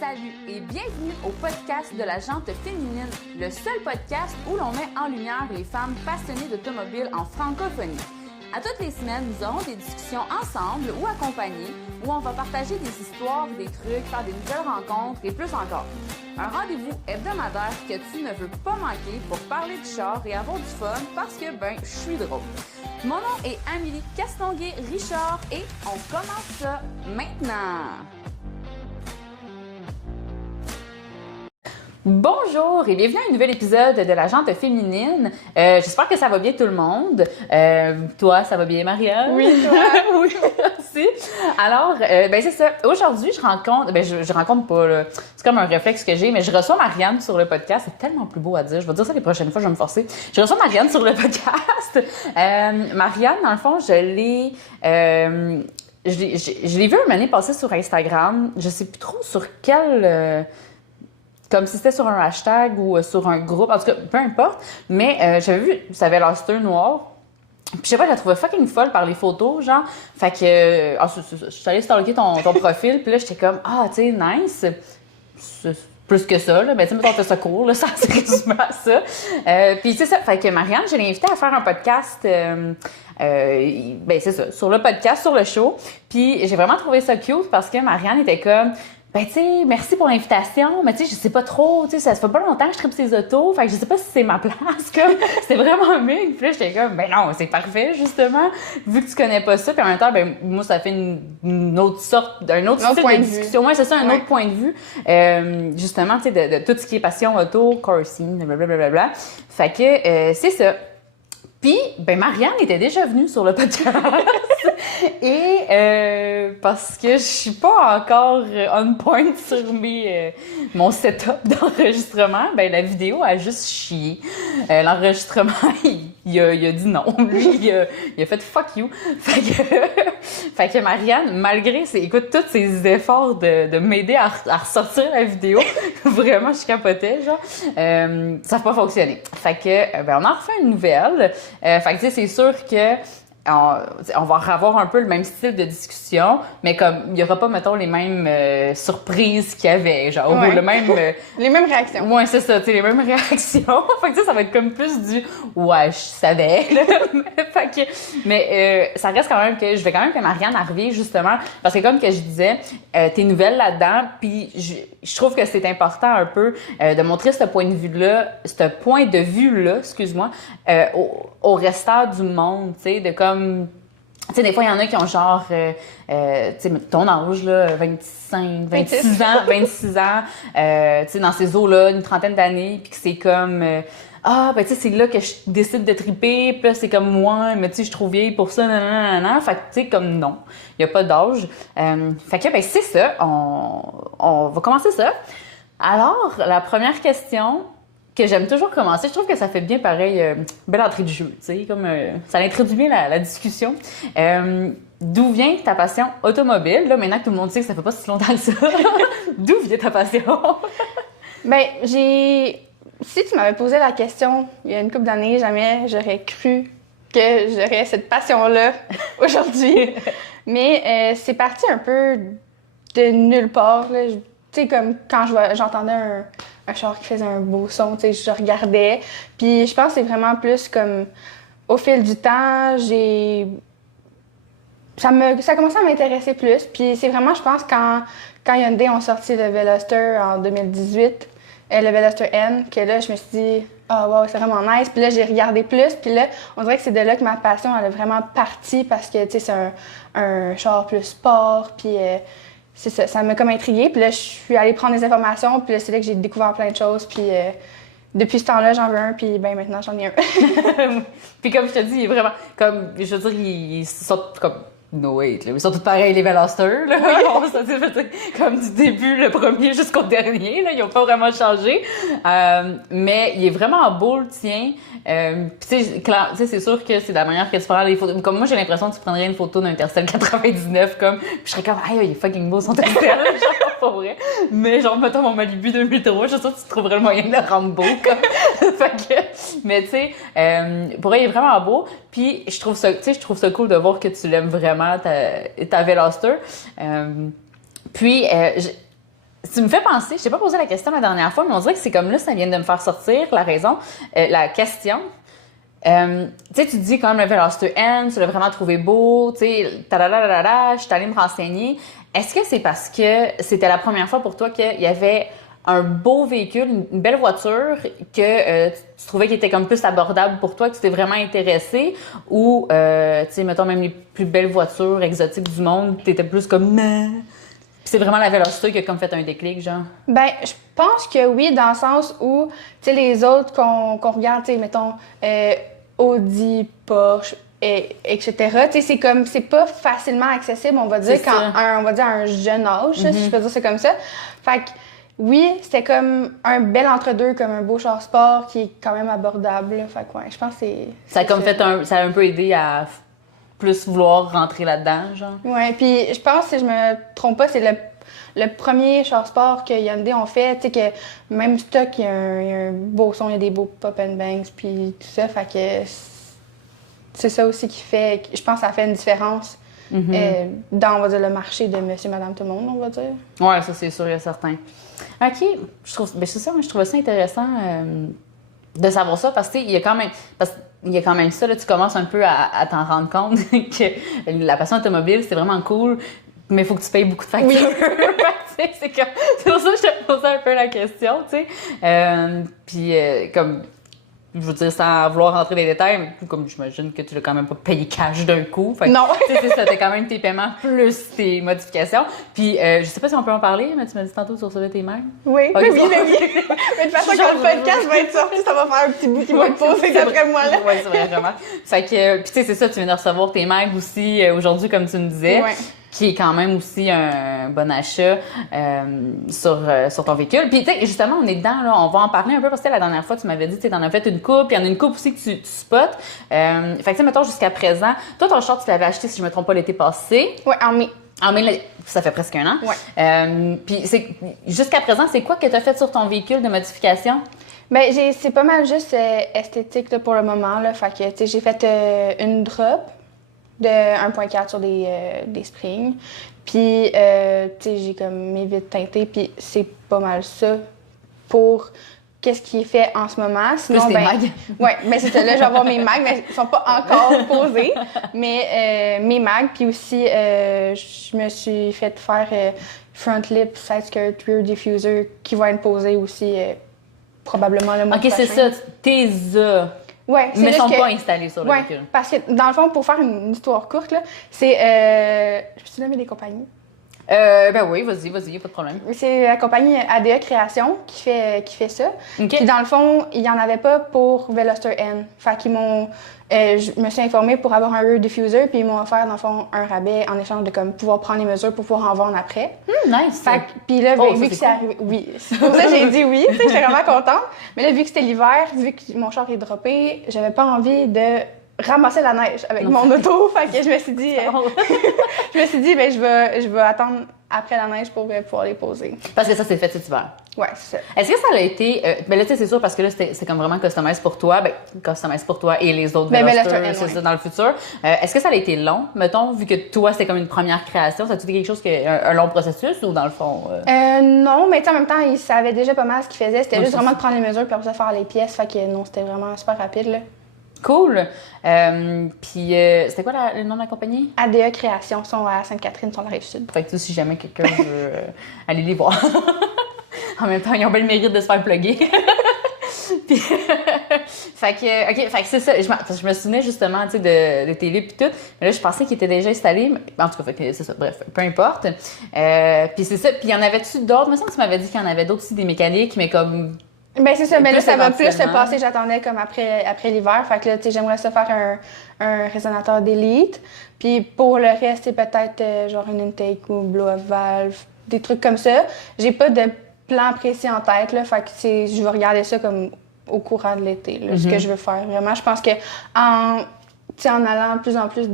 Salut et bienvenue au podcast de la Jante féminine, le seul podcast où l'on met en lumière les femmes passionnées d'automobile en francophonie. À toutes les semaines, nous aurons des discussions ensemble ou accompagnées où on va partager des histoires, des trucs, faire des nouvelles rencontres et plus encore. Un rendez-vous hebdomadaire que tu ne veux pas manquer pour parler de char et avoir du fun parce que, je suis drôle. Mon nom est Amélie Castonguay-Richard et on commence ça maintenant! Bonjour et bienvenue à un nouvel épisode de la Jante féminine. J'espère que ça va bien tout le monde. Toi, ça va bien, Marianne? Oui, toi? Oui, merci. Alors, c'est ça. Aujourd'hui, je rencontre pas, là. C'est comme un réflexe que j'ai, mais je reçois Marianne sur le podcast. C'est tellement plus beau à dire. Je vais dire ça les prochaines fois, je vais me forcer. Je reçois Marianne sur le podcast. Marianne, dans le fond, je l'ai vue une année passée sur Instagram. Je sais plus trop sur quel... comme si c'était sur un hashtag ou sur un groupe, en tout cas, peu importe. Mais j'avais vu, ça avait l'Ulster noir. Puis je sais pas, je la trouvais fucking folle par les photos, genre. Fait que, je suis allée stalker ton profil, puis là, j'étais comme, tu sais, nice. C'est plus que ça, là. Mais tu sais, mettons, on fait ça court, là, ça se résume à ça. Puis c'est ça. Fait que Marianne, je l'ai invitée à faire un podcast, c'est ça, sur le podcast, sur le show. Puis j'ai vraiment trouvé ça cute parce que Marianne était comme... tu sais, merci pour l'invitation, mais tu sais, je sais pas trop, tu sais, ça fait pas longtemps que je tripe ces autos, fait que je sais pas si c'est ma place, comme, c'était vraiment big. Puis là, j'étais comme, non, c'est parfait, justement, vu que tu connais pas ça, puis en même temps, moi, ça fait un autre style de discussion. Ouais, c'est ça, un autre point de vue, justement, tu sais, de tout ce qui est passion auto, coursing, blablabla. Fait que, c'est ça. Puis, Marianne était déjà venue sur le podcast et parce que je suis pas encore on point sur mon setup d'enregistrement, la vidéo a juste chié. L'enregistrement, il a dit non. Lui, il a fait fuck you. Fait que Marianne, malgré tous ses efforts de m'aider à ressortir la vidéo, vraiment, je capotais, genre, ça n'a pas fonctionné. Fait que, on en refait une nouvelle. Fait que, tu sais, c'est sûr que on va avoir un peu le même style de discussion, mais comme il y aura pas, mettons, les mêmes surprises qu'il y avait, genre, ou le même... les mêmes réactions. Ouais, c'est ça, tu sais, les mêmes réactions. Fait que ça va être comme plus du « ouais, je savais », là. Fait que, mais ça reste quand même que je vais quand même que Marianne arrive, justement, parce que comme que je disais, t'es nouvelle là-dedans, puis je trouve que c'est important un peu de montrer ce point de vue-là, excuse-moi, au restant du monde, tu sais, de comme... Tu sais, des fois, il y en a qui ont genre, tu sais, ton âge, là, 26 ans, tu sais, dans ces eaux-là, une trentaine d'années, puis que c'est comme... tu sais, c'est là que je décide de triper, puis là, c'est comme moi, mais tu sais, je suis trop vieille pour ça, nanana. Fait que, tu sais, comme non, il n'y a pas d'âge. Fait que, c'est ça, on va commencer ça. Alors, la première question que j'aime toujours commencer, je trouve que ça fait bien pareil, belle entrée de jeu, tu sais, comme ça introduit bien la discussion. D'où vient ta passion automobile? Là, maintenant que tout le monde sait que ça fait pas si longtemps que ça, d'où vient ta passion? Si tu m'avais posé la question il y a une couple d'années, jamais j'aurais cru que j'aurais cette passion-là aujourd'hui. Mais c'est parti un peu de nulle part. Tu sais, comme quand j'entendais un char qui faisait un beau son, tu sais, je regardais. Puis je pense que c'est vraiment plus comme au fil du temps, ça a commencé à m'intéresser plus. Puis c'est vraiment, je pense, quand Hyundai ont sorti le Veloster en 2018, le Veloster N, que là, je me suis dit, wow, c'est vraiment nice. Puis là, j'ai regardé plus. Puis là, on dirait que c'est de là que ma passion, elle est vraiment partie parce que, tu sais, c'est un char plus sport. Puis c'est ça m'a comme intriguée. Puis là, je suis allée prendre des informations. Puis là, c'est là que j'ai découvert plein de choses. Puis depuis ce temps-là, j'en veux un. Puis maintenant, j'en ai un. Puis comme je te dis, il est vraiment, comme, je veux dire, ils sortent comme... No wait, là. Ils sont tous pareils, les Veloster, là. Oui. Comme du début, le premier jusqu'au dernier, là. Ils n'ont pas vraiment changé. Mais il est vraiment beau, le tien. Puis tu sais, c'est sûr que c'est la manière que tu prends les photos. Comme moi, j'ai l'impression que tu prendrais une photo d'un Tercel 99, comme, puis je serais comme, il est fucking beau son Tercel, genre, pas vrai. Mais genre, mettons mon Malibu 2003, je suis sûre que tu trouverais le moyen de le rendre beau, comme. Mais tu sais, pour elle, il est vraiment beau. Puis je trouve ça cool de voir que tu l'aimes vraiment, ta Veloster. Tu me fais penser, je t'ai pas posé la question la dernière fois, mais on dirait que c'est comme là, ça vient de me faire sortir la raison, la question. Tu sais, tu te dis quand même le Veloster N, tu l'as vraiment trouvé beau, tu sais, je suis allée me renseigner. Est-ce que c'est parce que c'était la première fois pour toi qu'il y avait un beau véhicule, une belle voiture, que tu trouvais qu'il était comme plus abordable pour toi, que tu t'es vraiment intéressé, ou, tu sais, mettons même les plus belles voitures exotiques du monde, t'étais plus comme... Meh. Puis c'est vraiment la Veloster qui a comme fait un déclic, genre? Ben, je pense que oui, dans le sens où, tu sais, les autres qu'on regarde, tu sais, mettons, Audi, Porsche, etc. Tu sais, c'est comme, c'est pas facilement accessible, on va dire, on va dire à un jeune âge, si je peux dire ça comme ça. Fait que, oui, c'était comme un bel entre-deux, comme un beau char sport qui est quand même abordable. Fait que, ouais, je pense que c'est... Ça a comme fait ça a un peu aidé à plus vouloir rentrer là-dedans, genre? Ouais, puis je pense, si je me trompe pas, c'est le premier char sport que Hyundai ont fait, tu sais, que même stock, il y a un beau son, il y a des beaux pop and bangs, puis tout ça, fait que c'est ça aussi qui fait, je pense que ça fait une différence dans, on va dire, le marché de monsieur, madame, tout le monde, on va dire. Ouais, ça c'est sûr et certain. OK, c'est ça, je trouve ça intéressant de savoir ça, parce que il y a quand même ça, là, tu commences un peu à t'en rendre compte que la passion automobile, c'est vraiment cool, mais il faut que tu payes beaucoup de factures. Oui. c'est pour ça que je te posais un peu la question, tu sais. Puis, comme, je veux dire, sans vouloir rentrer dans les détails, mais comme j'imagine que tu l'as quand même pas payé cash d'un coup. Fait que, non. C'est ça, t'as quand même tes paiements plus tes modifications. Puis, je sais pas si on peut en parler, mais tu m'as dit tantôt que tu recevais tes mails. Oui, okay, oui. Mais de toute façon, quand le podcast va être sorti, ça va faire un petit bout qui va être posé d'après moi, là. Oui, c'est vrai, vraiment. Fait que, puis tu sais, c'est ça, tu viens de recevoir tes mails aussi aujourd'hui, comme tu me disais. Ouais. Qui est quand même aussi un bon achat sur ton véhicule. Puis, tu sais, justement, on est dedans, là, on va en parler un peu, parce que la dernière fois, tu m'avais dit, tu sais, t'en as fait une coupe, puis il y en a une coupe aussi que tu spots. Fait que, tu sais, mettons, jusqu'à présent, toi, ton char, tu l'avais acheté, si je me trompe pas, l'été passé. Oui, en mai. En mai, ça fait presque un an. Ouais. Puis, jusqu'à présent, c'est quoi que tu as fait sur ton véhicule de modification? Ben, c'est pas mal juste esthétique, là, pour le moment, là. Fait que, tu sais, j'ai fait une drop de 1.4 sur des springs. Puis, tu sais, j'ai comme mes vitres teintées, puis c'est pas mal ça pour qu'est-ce qui est fait en ce moment. Sinon, plus tes mags. Ouais, mais c'est ça. Là, je vais avoir mes mags, mais ils sont pas encore posés. Mais mes mags, puis aussi, je me suis fait faire front lip, side skirt, rear diffuser, qui vont être posés aussi probablement le mois prochain. OK, c'est ça. T'es Ouais, mais ils sont pas installés sur le ouais, véhicule. Parce que, dans le fond, pour faire une histoire courte, là, c'est... je peux-tu nommer des compagnies? Ben oui, vas-y, y a pas de problème. C'est la compagnie ADE Création qui fait ça. Okay. Puis dans le fond, il n'y en avait pas pour Veloster N. Fait qu'ils m'ont... je me suis informée pour avoir un rear diffuser, puis ils m'ont offert, dans le fond, un rabais en échange de comme pouvoir prendre les mesures pour pouvoir en vendre après. Nice! Fait que, puis là, vu que c'est arrivé... Oui, c'est pour ça que j'ai dit oui, tu sais, j'étais vraiment contente. Mais là, vu que c'était l'hiver, vu que mon char est droppé, j'avais pas envie de ramasser la neige avec mon auto. Fait que je me suis dit... ben je vais attendre après la neige pour pouvoir les poser. Parce que ça, c'est fait cet hiver. Ouais, c'est ça. Est-ce que ça a été... ben là, tu sais, c'est sûr, parce que là, c'est comme vraiment customisé pour toi. Ben, customisé pour toi et les autres Veloster, c'est ça, dans le futur. Est-ce que ça a été long, mettons, vu que toi, c'était comme une première création? Ça a été quelque chose un long processus ou dans le fond? Non, mais en même temps, ils savaient déjà pas mal ce qu'ils faisaient. C'était juste vraiment de prendre les mesures puis après ça faire les pièces. Fait que non, c'était vraiment super rapide, là. Cool. Puis, c'était quoi le nom de la compagnie? ADE Création, sont à Sainte-Catherine, sur la Rive-Sud. Fait que si jamais quelqu'un veut aller les voir. En même temps, ils ont bien le mérite de se faire plugger. Puis, fait que c'est ça. Je me souvenais justement, tu sais, de télé puis tout. Mais là, je pensais qu'ils étaient déjà installés. Mais, en tout cas, fait que c'est ça. Bref, peu importe. Puis c'est ça. Puis, y en avait-tu d'autres? Il me semble que tu m'avais dit qu'il y en avait d'autres aussi, des mécaniques, mais comme... Ben c'est ça, mais là, ça va plus se passer, j'attendais comme après l'hiver. Fait que là, tu sais, j'aimerais ça faire un résonateur d'élite. Puis pour le reste, c'est peut-être genre une intake ou blow-off valve, des trucs comme ça. J'ai pas de plan précis en tête, là. Fait que je vais regarder ça comme au courant de l'été, là, ce que je veux faire. Vraiment, je pense que en allant de plus en plus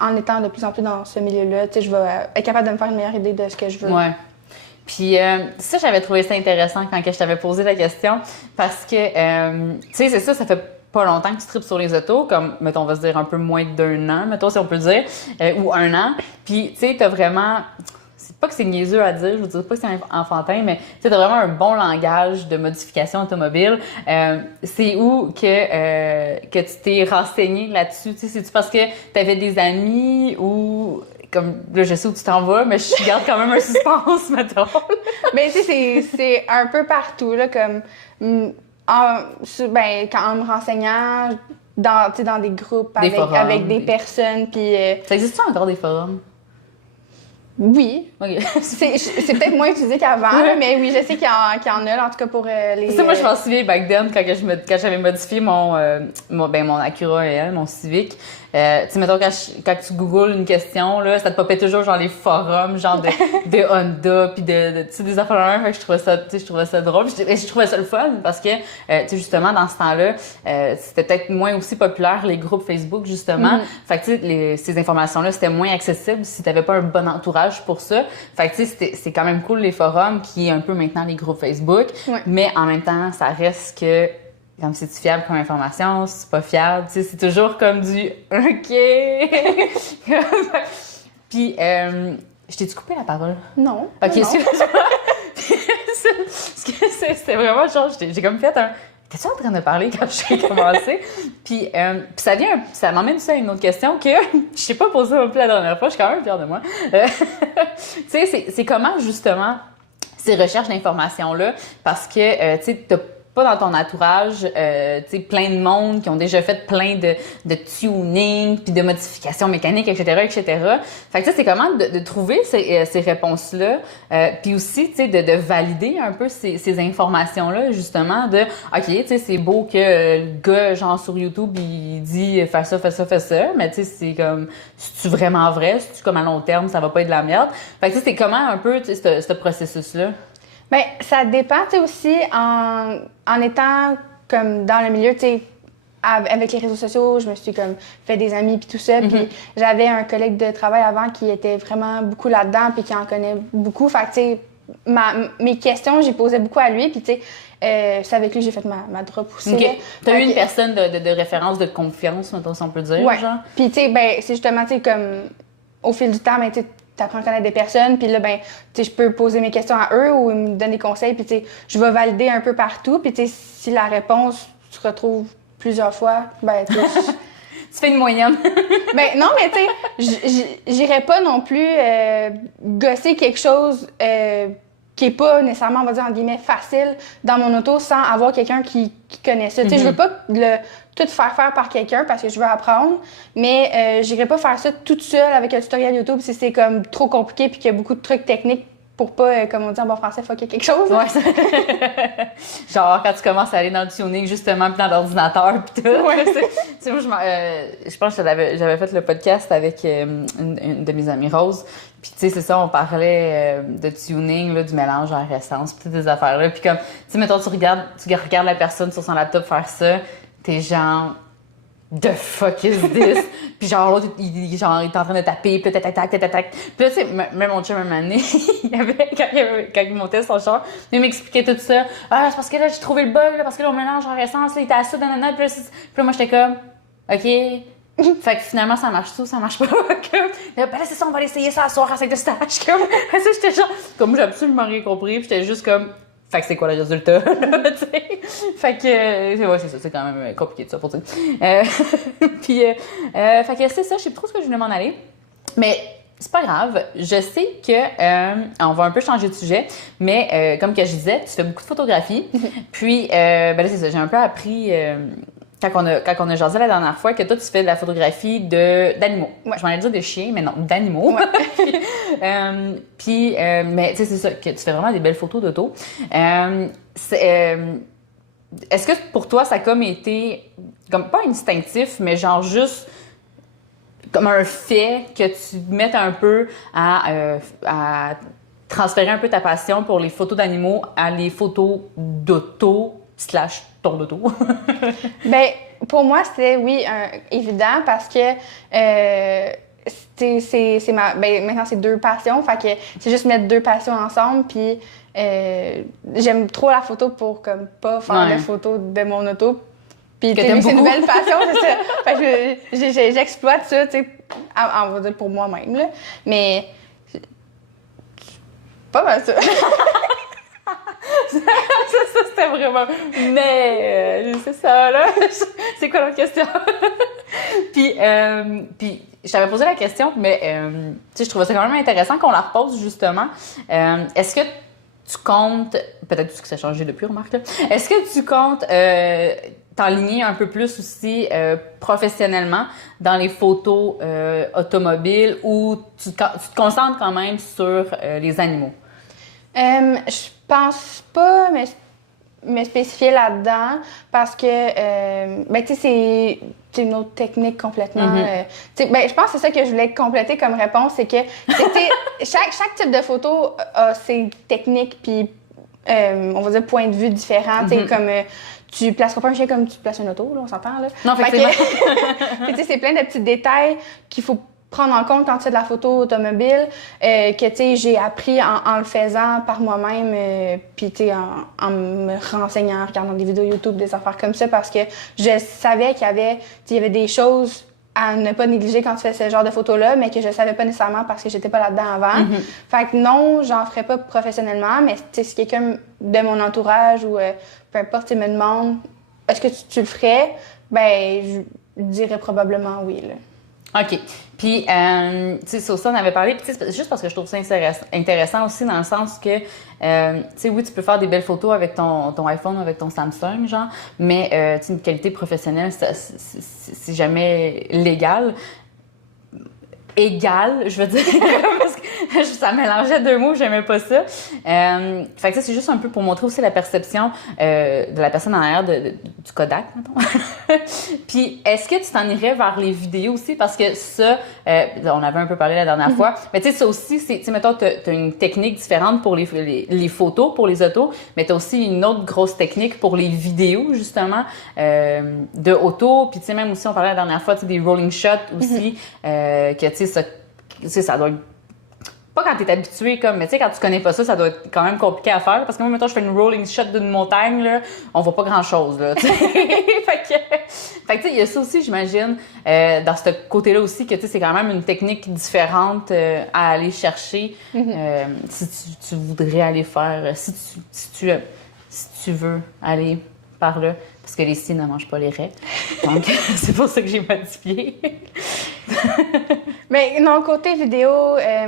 en étant de plus en plus dans ce milieu-là, tu sais, je vais être capable de me faire une meilleure idée de ce que je veux. Ouais. Puis ça, j'avais trouvé ça intéressant quand je t'avais posé la question parce que, tu sais, c'est ça fait pas longtemps que tu tripes sur les autos, comme, mettons, on va se dire un peu moins d'1 an, mettons, si on peut dire, ou 1 an. Puis, tu sais, t'as vraiment... pas que c'est niaiseux à dire, je veux dire pas que c'est enfantin, mais tu sais, t'as vraiment un bon langage de modification automobile. C'est où que tu t'es renseigné là-dessus? Tu sais, c'est-tu parce que t'avais des amis ou... Comme, là, je sais où tu t'en vas, mais je garde quand même un suspense, mettons. Mais tu sais, c'est un peu partout, là, comme... en me renseignant dans des groupes Des forums, avec des personnes, puis... Ça existe encore des forums? Oui. Okay. C'est peut-être moins utilisé qu'avant, mais oui, je sais qu'il y en a, en tout cas pour les... Ça, moi, je m'en souviens back then, quand j'avais modifié mon Acura EL, mon Civic. Tu sais, mettons, quand tu googles une question, là, ça te popait toujours, genre, les forums, genre, de Honda, pis tu sais, des affaires. Fait que je trouvais ça drôle. Je trouvais ça le fun, parce que, tu sais, justement, dans ce temps-là, c'était peut-être moins aussi populaire, les groupes Facebook, justement. Fait que, tu sais, ces informations-là, c'était moins accessible si t'avais pas un bon entourage pour ça. Fait que, tu sais, c'est quand même cool, les forums, qui est un peu maintenant les groupes Facebook. Ouais. Mais en même temps, ça reste que... Comme c'est-tu fiable comme information, c'est pas fiable, tu sais, c'est toujours comme du « OK! » Puis, je t'ai-tu coupé la parole? Non. OK, non. C'était vraiment genre, j'ai comme fait un... T'es-tu en train de parler quand j'ai commencé? Puis ça m'emmène ça à une autre question que je t'ai pas posée non plus la dernière fois, je suis quand même fière de moi. Tu sais, c'est comment, justement, ces recherches d'informations-là, parce que, tu sais, t'as pas dans ton entourage, tu sais, plein de monde qui ont déjà fait plein de tuning, puis de modifications mécaniques, etc., etc. Fait que ça, c'est comment de trouver ces réponses-là, puis aussi, tu sais, de valider un peu ces informations-là, justement, de, OK, tu sais, c'est beau que le gars, genre, sur YouTube, il dit « fais ça, fais ça, fais ça », mais tu sais, c'est comme, c'est-tu vraiment vrai? C'est-tu comme à long terme, ça va pas être de la merde? Fait que tu sais, c'est comment un peu, tu sais, ce processus-là? Bien, ça dépend, tu sais, aussi en étant comme dans le milieu, tu sais, avec les réseaux sociaux, je me suis comme fait des amis puis tout ça. Puis j'avais un collègue de travail avant qui était vraiment beaucoup là-dedans puis qui en connaît beaucoup. Fait que, tu sais, mes questions, j'y posais beaucoup à lui. Puis, tu sais, c'est avec lui que j'ai fait ma drop aussi. Okay. T'as eu une personne de référence, de confiance, mettons, si on peut dire, ouais. genre? Puis, tu sais, ben, c'est justement, tu sais, comme au fil du temps, ben, tu sais, t'apprends à connaître des personnes, puis là, ben, tu sais, je peux poser mes questions à eux ou ils me donnent des conseils, puis tu sais, je vais valider un peu partout, puis tu sais, si la réponse se retrouve plusieurs fois, ben, tu sais... Tu fais une moyenne. Ben non, mais tu sais, j'irais pas non plus gosser quelque chose qui est pas nécessairement, on va dire, en guillemets, facile dans mon auto sans avoir quelqu'un qui connaît ça. Tu sais, je veux pas tout faire par quelqu'un parce que je veux apprendre, mais j'irais pas faire ça toute seule avec un tutoriel YouTube si c'est comme trop compliqué puis qu'il y a beaucoup de trucs techniques pour pas, comme on dit en bon français, fucker quelque chose. Ouais. Genre, quand tu commences à aller dans le tuning, justement, puis dans l'ordinateur, puis tout. Ouais. Tu sais, moi, je pense que j'avais fait le podcast avec une de mes amies, Rose. Puis, tu sais, c'est ça, on parlait de tuning, là, du mélange en essence, puis toutes ces affaires-là. Puis comme, tu sais, mettons, tu regardes la personne sur son laptop faire ça, t'es genre... The fuck is this? Puis genre, l'autre, il est en train de taper, puis tac. Puis là, tu sais, même mon chum, un moment donné, quand il montait son char, il m'expliquait tout ça. Ah, c'est parce que là, j'ai trouvé le bug, là, parce que là, on mélange en essence, là, il était à ça, nanana. Puis là, moi, j'étais comme, OK. Fait que finalement, ça marche tout, ça marche pas. Comme, ben là, c'est ça, on va l'essayer ça à soir à 5 de stage. Comme, ça, j'étais genre, comme moi, j'ai absolument rien compris, puis j'étais juste comme, fait que c'est quoi le résultat? Fait que, ouais, c'est ça, c'est quand même compliqué de ça pour dire. Puis, fait que c'est ça, je sais pas trop ce que je voulais m'en aller. Mais c'est pas grave, je sais que, on va un peu changer de sujet, mais comme que je disais, tu fais beaucoup de photographie. Puis, ben là, c'est ça, j'ai un peu appris... Quand on a jasé la dernière fois, que toi, tu fais de la photographie d'animaux. Ouais. Je m'en allais dire de chiens, mais non, d'animaux. Ouais. Mais tu sais, c'est ça, que tu fais vraiment des belles photos d'auto. Est-ce que pour toi, ça a comme été, comme pas instinctif, mais genre juste comme un fait que tu mettes un peu à transférer un peu ta passion pour les photos d'animaux à les photos d'auto / ton auto? Ben, pour moi, c'était, oui, évident parce que c'est maintenant, c'est 2 passions. Fait que c'est juste mettre 2 passions ensemble. Puis j'aime trop la photo pour comme pas faire de photos de mon auto. Puis c'est une nouvelle passion, c'est ça. Fait que j'exploite ça, tu sais, on va dire pour moi-même, là. Mais Pas mal ça. Ça, c'était vraiment... Mais c'est ça, là. C'est quoi l'autre question? puis, je t'avais posé la question, mais tu sais, je trouvais ça quand même intéressant qu'on la repose, justement. Est-ce que tu comptes... Peut-être que ça a changé depuis, remarque, là. Est-ce que tu comptes t'enligner un peu plus aussi professionnellement dans les photos automobiles ou tu te concentres quand même sur les animaux? Je pense pas me spécifier là-dedans parce que, ben, tu sais, c'est une autre technique complètement. Ben, je pense que c'est ça que je voulais compléter comme réponse, c'est que chaque type de photo a ses techniques puis, on va dire, points de vue différents. Tu sais, comme tu placeras pas un chien comme tu places une auto, là, on s'entend, là. Non, effectivement. Tu sais, c'est plein de petits détails qu'il faut prendre en compte quand tu fais de la photo automobile, que, tu sais, j'ai appris en le faisant par moi-même, puis, tu sais, en me renseignant, en regardant des vidéos YouTube, des affaires comme ça, parce que je savais qu'il y avait des choses à ne pas négliger quand tu fais ce genre de photos-là, mais que je savais pas nécessairement parce que j'étais pas là-dedans avant. Fait que non, j'en ferais pas professionnellement, mais, tu sais, si quelqu'un de mon entourage ou peu importe, me demande « Est-ce que tu le ferais? » Ben, je dirais probablement oui, là. OK. Puis, tu sais, sur ça, on avait parlé, puis juste parce que je trouve ça intéressant aussi dans le sens que, tu sais, oui, tu peux faire des belles photos avec ton iPhone ou avec ton Samsung, genre, mais, tu sais, une qualité professionnelle, c'est jamais légal. Égal, je veux dire, parce que ça mélangeait deux mots, j'aimais pas ça. Fait que ça, c'est juste un peu pour montrer aussi la perception de la personne en arrière du Kodak, mettons. Puis, est-ce que tu t'en irais vers les vidéos aussi? Parce que ça, on avait un peu parlé la dernière fois, mais tu sais, ça aussi, tu sais, mettons, t'as une technique différente pour les photos, pour les autos, mais t'as aussi une autre grosse technique pour les vidéos, justement, de auto. Puis, tu sais, même aussi, on parlait la dernière fois, tu sais, des rolling shots aussi, que, tu sais, ça doit être... Pas quand t'es habitué, comme, mais tu sais, quand tu connais pas ça, ça doit être quand même compliqué à faire. Parce que moi, mettons, je fais une rolling shot d'une montagne, là, on voit pas grand-chose, là, tu sais. Fait que, tu sais, il y a ça aussi, j'imagine, dans ce côté-là aussi, que, tu sais, c'est quand même une technique différente à aller chercher si tu voudrais aller faire, si tu veux aller par là. Parce que les cygnes ne mangent pas les raies. Donc, c'est pour ça que j'ai modifié. Mais non, côté vidéo,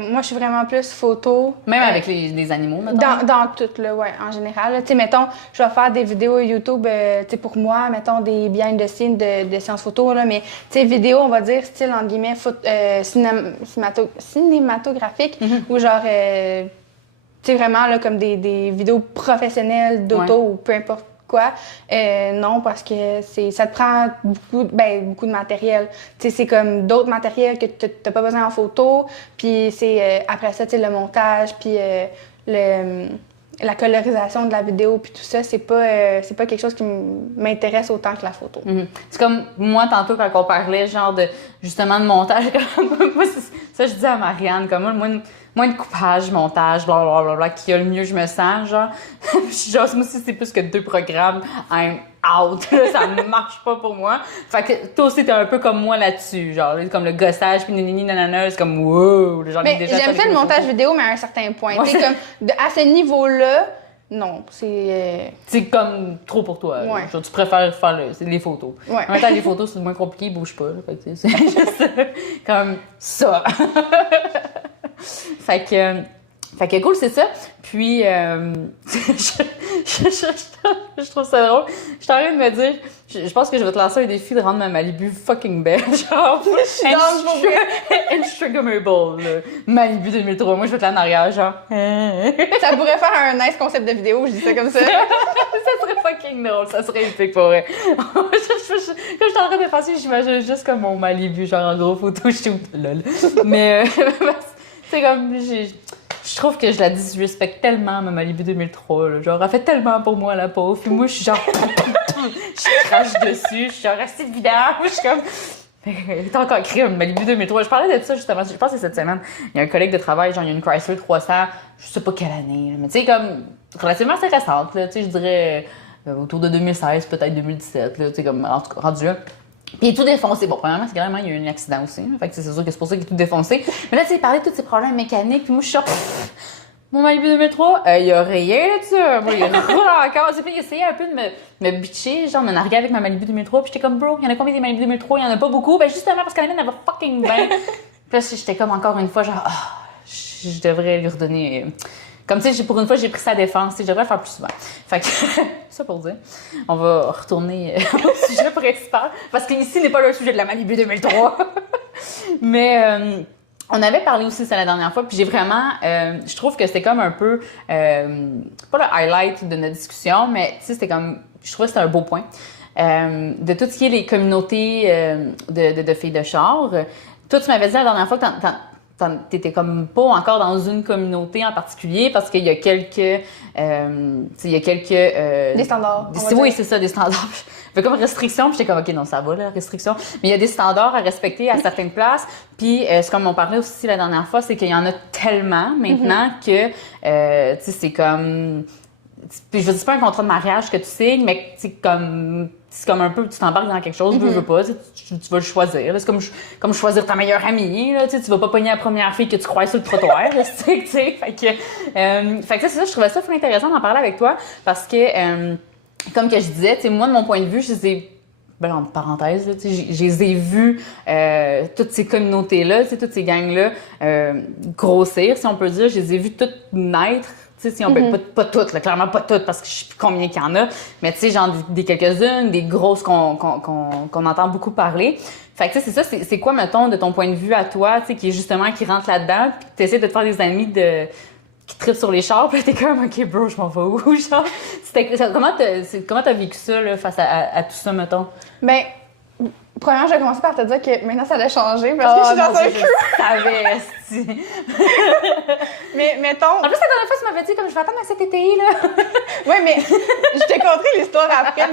moi, je suis vraiment plus photo. Même avec les animaux, mettons? Dans tout, là, ouais, en général. Tu sais, mettons, je vais faire des vidéos YouTube, tu sais, pour moi, mettons, des behind the scenes de séances photo, là, mais, tu sais, vidéo, on va dire, style, entre guillemets, cinématographique, ou genre, tu sais, vraiment, là, comme des vidéos professionnelles d'auto ou peu importe quoi. Non, parce que ça te prend beaucoup de matériel. Tu sais, c'est comme d'autres matériels que t'as pas besoin en photo. Puis c'est après ça, tu sais, le montage, puis la colorisation de la vidéo, puis tout ça, c'est pas quelque chose qui m'intéresse autant que la photo. C'est comme moi, tantôt, quand on parlait, genre, justement, de montage, comme, moi, ça, je dis à Marianne, comme moins de coupage, montage, blablabla, qui a le mieux je me sens, genre. Genre, moi aussi, c'est plus que 2 programmes, I'm out. Là, ça ne marche pas pour moi. Fait que toi aussi, t'es un peu comme moi là-dessus, genre, comme le gossage, puis nanana, c'est comme wow. Genre, mais j'aime ça le montage vidéo, mais à un certain point. Ouais. Tu sais, comme, à ce niveau-là, non, c'est... C'est comme trop pour toi. Ouais. Genre, tu préfères faire les photos. Ouais. En même temps, les photos, c'est moins compliqué, ils bougent pas. Là, fait que c'est juste comme ça. Fait que cool, c'est ça. Puis, je trouve ça drôle. Je suis en train de me dire, je pense que je vais te lancer un défi de rendre ma Malibu fucking belle. Genre, Instagrammable. Malibu 2003. Moi, je vais te la en arrière, genre. Ça pourrait faire un nice concept de vidéo, je dis ça comme ça. Ça serait fucking drôle, ça serait épique pour vrai. Quand je suis en train de penser, j'imagine juste comme mon Malibu, genre en gros photo shoot. Lol. Mais, c'est comme, je trouve que je la disrespecte tellement, ma Malibu 2003. Là. Genre, elle fait tellement pour moi, la pauvre. Puis moi, je suis genre... je crache dessus. Je suis genre, restée de vidange. Je suis comme... T'as encore écrit une Malibu 2003. Je parlais de ça, justement. Je pense que c'est cette semaine. Il y a un collègue de travail, genre, il y a une Chrysler 300. Je sais pas quelle année. Mais tu sais, comme... Relativement assez récente, là. Tu sais, je dirais... autour de 2016, peut-être 2017, là. Tu sais, comme... En tout cas, rendu là. Puis il est tout défoncé. Bon, premièrement, c'est carrément, il y a eu un accident aussi. Fait que c'est sûr que c'est pour ça qu'il est tout défoncé. Mais là, tu sais, il parlait de tous ces problèmes mécaniques. Puis moi, je suis genre, Mon Malibu 2003, il y a rien là-dessus. Moi, il roule encore. Il essayait un peu de me bitcher, genre me narguer avec ma Malibu 2003. Puis j'étais comme, bro, il y en a combien des Malibu 2003? Il y en a pas beaucoup. Ben justement, parce que la mienne, elle va fucking bien. Puis là, j'étais comme encore une fois, genre, je devrais lui redonner. Comme tu sais, pour une fois, j'ai pris sa défense. Je devrais le faire plus souvent. Fait que, ça pour dire. On va retourner au sujet principal. Parce qu'ici n'est pas le sujet de la Malibu 2003. Mais on avait parlé aussi ça la dernière fois. Puis j'ai vraiment. Je trouve que c'était comme un peu. Pas le highlight de notre discussion, mais tu sais, c'était comme. Je trouvais que c'était un beau point. De tout ce qui est les communautés de filles de char. Toi, tu m'avais dit la dernière fois que t'étais comme pas encore dans une communauté en particulier parce qu'il y a quelques Des standards. Oui, c'est ça, des standards. Fait comme restriction, puis j'étais comme ok non, ça va la restriction, mais il y a des standards à respecter à certaines places. Puis c'est comme on parlait aussi la dernière fois, c'est qu'il y en a tellement maintenant que tu sais c'est comme puis je veux dire, c'est pas un contrat de mariage que tu signes, mais c'est comme un peu, tu t'embarques dans quelque chose, veux pas, tu vas le choisir. C'est comme choisir ta meilleure amie, là, tu vas pas pogner la première fille que tu croises sur le trottoir, tu sais. Fait que c'est ça, je trouvais ça très intéressant d'en parler avec toi, parce que, comme que je disais, tu sais, moi, de mon point de vue, je les ai, ben, en parenthèse, là, je les ai vus, toutes ces communautés-là, toutes ces gangs-là, grossir, si on peut dire, je les ai vus toutes naître. Tu sais, si on peut pas toutes, là, clairement pas toutes, parce que je sais plus combien qu'il y en a, mais tu sais, genre des quelques-unes, des grosses qu'on entend beaucoup parler. Fait que tu sais, c'est ça, c'est quoi, mettons, de ton point de vue à toi, tu sais, qui est justement, qui rentre là-dedans, puis tu essaies de te faire des amis qui trippent sur les chars, puis là, t'es comme, OK, bro, je m'en vais où, genre? Comment t'as vécu ça, là, face à tout ça, mettons? Ben, premièrement, je vais commencer par te dire que maintenant, ça a changé parce que je suis dans un crew. Je savais, esti. Mais mettons... En plus, la dernière fois, tu m'avais dit, comme, je vais attendre à cet été, là. Oui, mais je t'ai conté l'histoire après,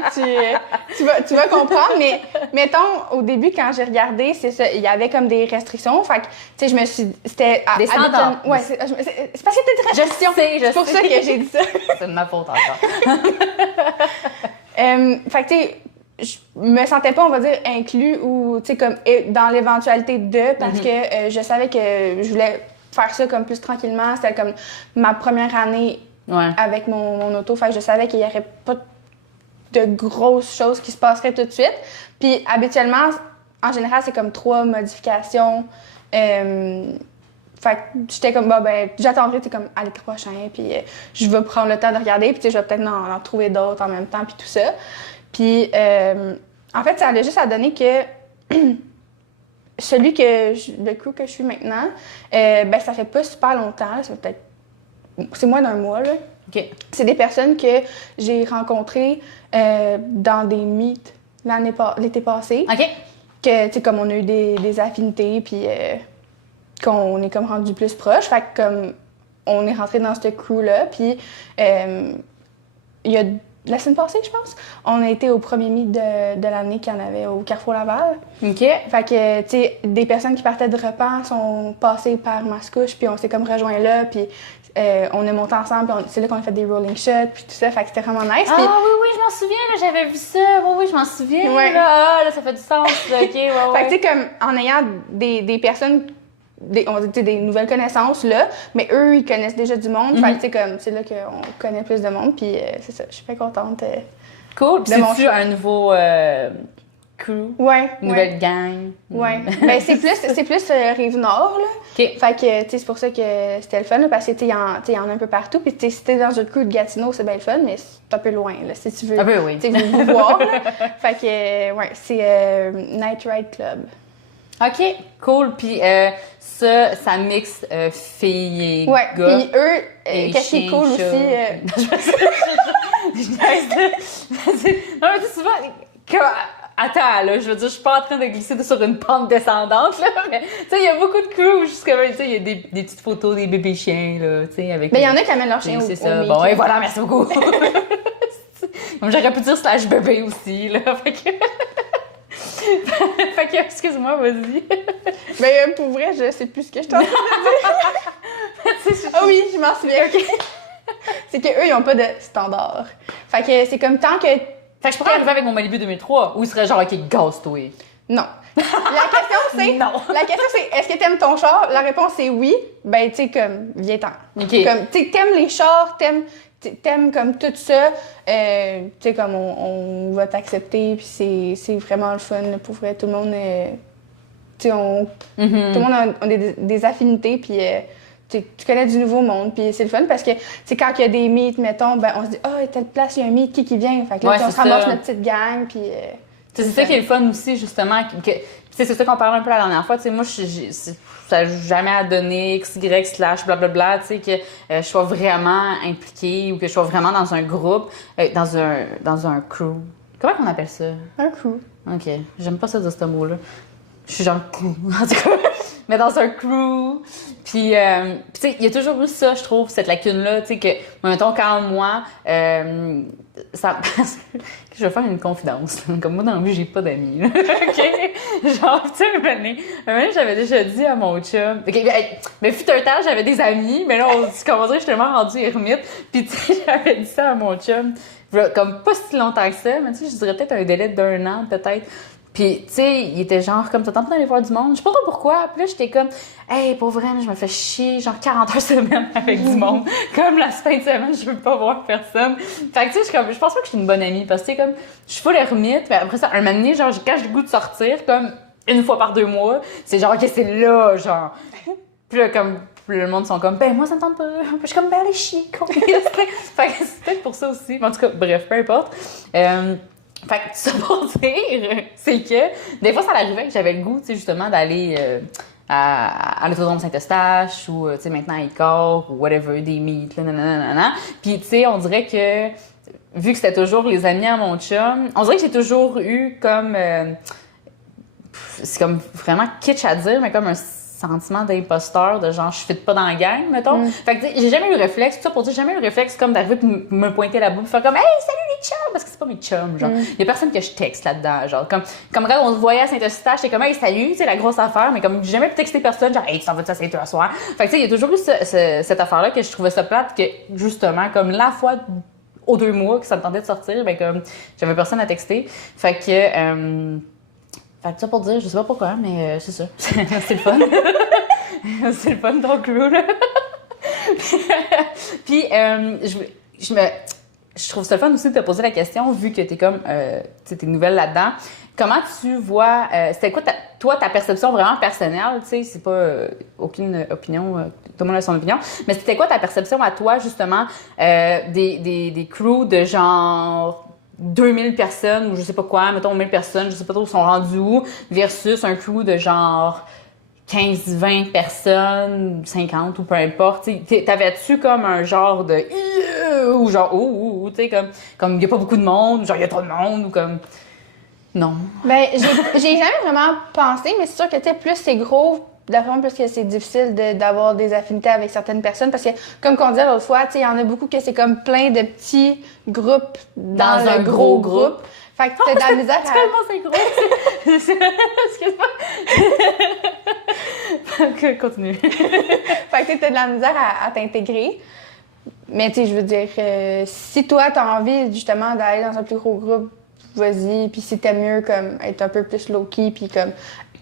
tu vas comprendre. Mais mettons, au début, quand j'ai regardé, c'est ça, il y avait comme des restrictions. Fait que, tu sais, je me suis dit, c'était... Des standards. Ouais, c'est parce que c'était des restrictions. C'est pour ça que j'ai dit ça. C'est de ma faute encore. Fait que, tu sais, je me sentais pas, on va dire, inclus ou, tu sais, comme dans l'éventualité de, parce que je savais que je voulais faire ça comme plus tranquillement. C'était comme ma première année avec mon auto. Fait que je savais qu'il y aurait pas de grosses choses qui se passeraient tout de suite. Puis, habituellement, en général, c'est comme 3 modifications. Fait que j'étais comme, ben, j'attendrai, tu sais, comme à l'été prochain, puis je vais prendre le temps de regarder, puis tu sais, je vais peut-être en trouver d'autres en même temps, puis tout ça. Puis, en fait, ça allait juste à donner que le crew que je suis maintenant, ben, ça fait pas super longtemps, c'est moins d'un mois, là. OK. C'est des personnes que j'ai rencontrées dans des meets l'été passé. OK. Que, tu sais, comme on a eu des affinités, puis qu'on est comme rendu plus proches. Fait que, comme, on est rentré dans ce crew-là, puis il y a la semaine passée, je pense, on a été au premier meet de l'année qu'il y en avait au Carrefour Laval. OK. Fait que, tu sais, des personnes qui partaient de Repens sont passées par Mascouche, puis on s'est comme rejoints là, puis on est monté ensemble, puis c'est là qu'on a fait des rolling shots, puis tout ça, fait que c'était vraiment nice. Ah puis... oui, je m'en souviens, là, j'avais vu ça. Oui, je m'en souviens. Ouais. Là, ça fait du sens. Là. OK, ouais. Fait que, tu sais, comme, en ayant des personnes, on dit, des nouvelles connaissances, là, mais eux, ils connaissent déjà du monde. Fait que, tu sais, comme, c'est là qu'on connaît plus de monde, puis c'est ça, je suis très contente. Cool. Puis c'est-tu un nouveau crew? Ouais. Une nouvelle gang? Ouais. Ben, c'est plus Rive-Nord, là. OK. Fait que, tu sais, c'est pour ça que c'était le fun, là, parce que, tu sais, il y en a un peu partout. Puis, tu sais, si t'es dans un crew de Gatineau, c'est bien le fun, mais c'est un peu loin, là, si tu veux. Un peu, oui. Tu sais, vous voir, là. Fait que, ouais, c'est Night Ride Club. OK, cool. Puis ça mixe filles et ouais, gars. Puis eux, qu'est-ce qui est cool aussi... Non, mais tu sais, souvent... Attends, là, je veux dire, je suis pas en train de glisser sur une pente descendante, là, mais tu sais, il y a beaucoup de crews où jusqu'à tu sais, il y a des petites photos des bébés chiens, là, tu sais, avec... Mais il y en a qui amènent leurs chiens c'est ça. Bon, et voilà, merci beaucoup. Comme j'aurais pu dire slash bébé aussi, là, fait que... fait que, excuse-moi, vas-y. Mais pour vrai, je sais plus ce que je t'en train de dire. Ah oui, je m'en souviens. OK. C'est qu'eux, ils ont pas de standard. Fait que c'est comme tant que... Fait que je pourrais arriver avec mon Malibu 2003, ou il serait genre, OK, gaz-toi. Non. La question, c'est... Non. La question, c'est, est-ce que t'aimes ton char? La réponse, c'est oui. Ben, tu sais, comme, viens-t'en. OK. Comme, tu sais, t'aimes les chars, t'aimes comme tout ça. Tu sais, comme, on va t'accepter, puis c'est vraiment le fun, là, pour vrai. Tout le monde, tu sais, tout le monde a des affinités, puis... tu connais du nouveau monde, puis c'est le fun parce que, tu sais, quand il y a des meets, mettons, ben, on se dit, ah, telle place, il y a un meet, qui vient? Fait que là, on se ramasse notre petite gang, puis. C'est ça qui est le fun aussi, justement. C'est ça qu'on parlait un peu la dernière fois. Tu sais, moi, ça n'a jamais à donner X, Y, slash, blablabla, tu sais, que je sois vraiment impliquée ou que je sois vraiment dans un groupe, dans un crew. Comment on appelle ça? Un crew. OK. J'aime pas ça de ce mot-là. Je suis genre crew, en tout cas. Mais dans un crew. Puis, tu sais, il y a toujours eu ça, je trouve, cette lacune-là. Tu sais, que, mettons, quand moi, ça. Je vais faire une confidence. Comme moi, dans la vie, j'ai pas d'amis. OK? Genre, tu sais, un moment, j'avais déjà dit à mon chum. OK, mais fut un temps, j'avais des amis, mais là, comment dire, je suis tellement rendue ermite. Puis, tu sais, j'avais dit ça à mon chum, comme pas si longtemps que ça, mais tu sais, je dirais peut-être un délai d'1 an, peut-être. Puis, tu sais, il était genre comme, t'as tenté d'aller voir du monde. Je sais pas trop pourquoi. Puis là, j'étais comme, hey, pour vrai, je me fais chier, genre 40 heures semaine avec du monde. Comme la fin de semaine, je veux pas voir personne. Fait que, tu sais, je pense pas que je suis une bonne amie parce que, comme, je suis full ermite. Mais après ça, un moment donné, genre, quand j'ai le goût de sortir, comme, une fois par 2 mois, c'est genre, OK, c'est là, genre. Puis là, comme, le monde sont comme, ben, moi, ça me tente pas. Puis je suis comme, ben, allez chier, con. Fait que c'est peut-être pour ça aussi. Mais en tout cas, bref, peu importe. Fait que ça pour dire, c'est que des fois, ça arrivait que j'avais le goût, tu sais, justement, d'aller à l'autodrome Saint-Eustache ou, tu sais, maintenant à Icor ou whatever, des meets, là, nanana. Puis, tu sais, on dirait que, vu que c'était toujours les amis à mon chum, on dirait que j'ai toujours eu comme, c'est comme vraiment kitsch à dire, mais comme un sentiment d'imposteur, de genre, je fit pas dans la gang, mettons. Fait que, tu sais, j'ai jamais eu le réflexe, tout ça pour dire, j'ai jamais eu le réflexe comme d'arriver et me pointer là-bas et faire comme, hey, salut les chums! Parce que c'est pas mes chums, genre. Y a personne que je texte là-dedans, genre. Comme quand on se voyait à Saint-Eustache, j'étais comme, hey, salut, tu sais, la grosse affaire, mais comme, j'ai jamais pu texter personne, genre, hey, tu t'en vas-tu à Saint-Eustache soir? Fait que, tu sais, il y a toujours eu cette affaire-là que je trouvais ça plate, que, justement, comme la fois aux 2 mois que ça me tentait de sortir, ben, comme, j'avais personne à texter. Fait que ça pour dire, je sais pas pourquoi, mais c'est ça. C'est le fun. C'est le fun ton crew, là. Puis, je trouve ça le fun aussi de te poser la question, vu que t'es comme, tu t'es nouvelle là-dedans. Comment tu vois, c'était quoi ta perception vraiment personnelle, tu sais, c'est pas aucune opinion, tout le monde a son opinion, mais c'était quoi ta perception à toi, justement, des crews de genre 2000 personnes ou je sais pas quoi, mettons 1000 personnes, je sais pas trop où sont rendus où, versus un crew de genre 15-20 personnes, 50 ou peu importe. T'avais-tu comme un genre de ou genre tu sais, comme il y a pas beaucoup de monde, ou genre il y a trop de monde, ou comme. Non. Ben, j'ai jamais vraiment pensé, mais c'est sûr que, tu sais, plus c'est gros, d'après moi, plus que c'est difficile d'avoir des affinités avec certaines personnes. Parce que, comme qu'on disait l'autre fois, tu sais, il y en a beaucoup que c'est comme plein de petits groupes dans un le gros groupe. Fait que t'as de la misère à... Tellement c'est gros! Excuse-moi. Continue. Fait que t'as de la misère à t'intégrer. Mais tu sais, je veux dire, si toi, t'as envie justement d'aller dans un plus gros groupe, vas-y. Puis si t'aimes mieux comme être un peu plus low-key, puis comme...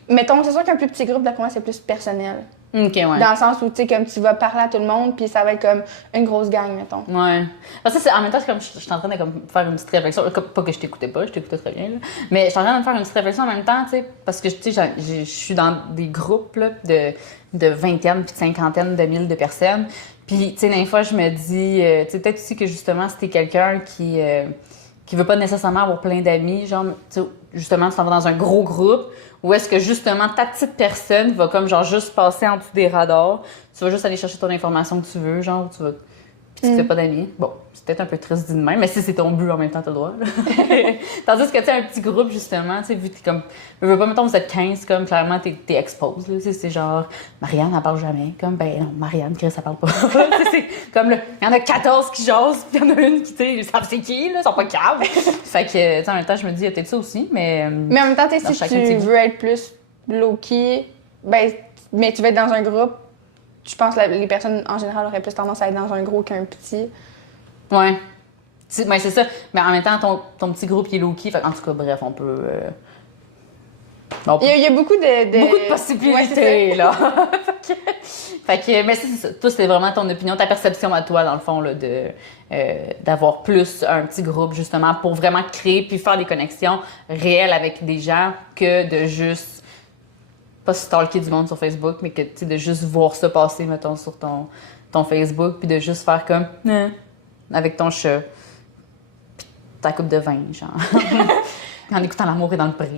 Mettons, c'est sûr qu'un plus petit groupe, d'après moi, c'est plus personnel. OK, ouais. Dans le sens où, tu sais, comme tu vas parler à tout le monde, puis ça va être comme une grosse gang, mettons. Ouais. Parce que en même temps, c'est comme je suis en train de comme, faire une petite réflexion. Pas que je t'écoutais pas, je t'écoutais très bien, là. Mais je suis en train de faire une petite réflexion en même temps, tu sais, parce que, tu sais, je suis dans des groupes, là, de vingtaine puis de cinquantaine de mille de personnes. Puis, tu sais, des fois, je me dis, tu sais, peut-être aussi que justement, si t'es quelqu'un qui veut pas nécessairement avoir plein d'amis, genre, tu sais, justement, tu t'en vas dans un gros groupe, ou est-ce que justement ta petite personne va comme genre juste passer en dessous des radars, tu vas juste aller chercher ton information que tu veux, genre, tu vas. Puis tu fais pas d'amis. Bon, c'est peut-être un peu triste dit de même, mais si c'est ton but en même temps, t'as le droit. Tandis que tu sais, un petit groupe, justement, tu sais, vu que t'es comme. Je veux pas, mettons, vous êtes 15, comme clairement, t'es exposed, là. C'est genre, Marianne, elle parle jamais. Comme, ben non, Marianne, Chris, elle parle pas. C'est comme, il y en a 14 qui jasent, puis il y en a une qui, tu sais, ils savent c'est qui, là, ils sont pas caves. Fait que, tu sais, en même temps, je me dis, il y a peut-être ça aussi, mais. Mais en même temps, tu sais, si tu veux être plus low-key, ben, mais tu vas être dans un groupe, je pense que les personnes, en général, auraient plus tendance à être dans un gros qu'un petit. Ouais. Mais c'est ça. Mais en même temps, ton petit groupe, il est low-key. En tout cas, bref, on peut... Bon, Il y a beaucoup de... beaucoup de possibilités, ouais, là. Fait que, mais c'est ça. Toi, c'est vraiment ton opinion, ta perception à toi, dans le fond, là, d'avoir plus un petit groupe, justement, pour vraiment créer puis faire des connexions réelles avec des gens que de juste, pas stalker du monde sur Facebook, mais que, tu sais, de juste voir ça passer, mettons, sur ton Facebook, puis de juste faire comme, avec ton chat, puis ta coupe de vin, genre. En écoutant L'amour est dans le pré.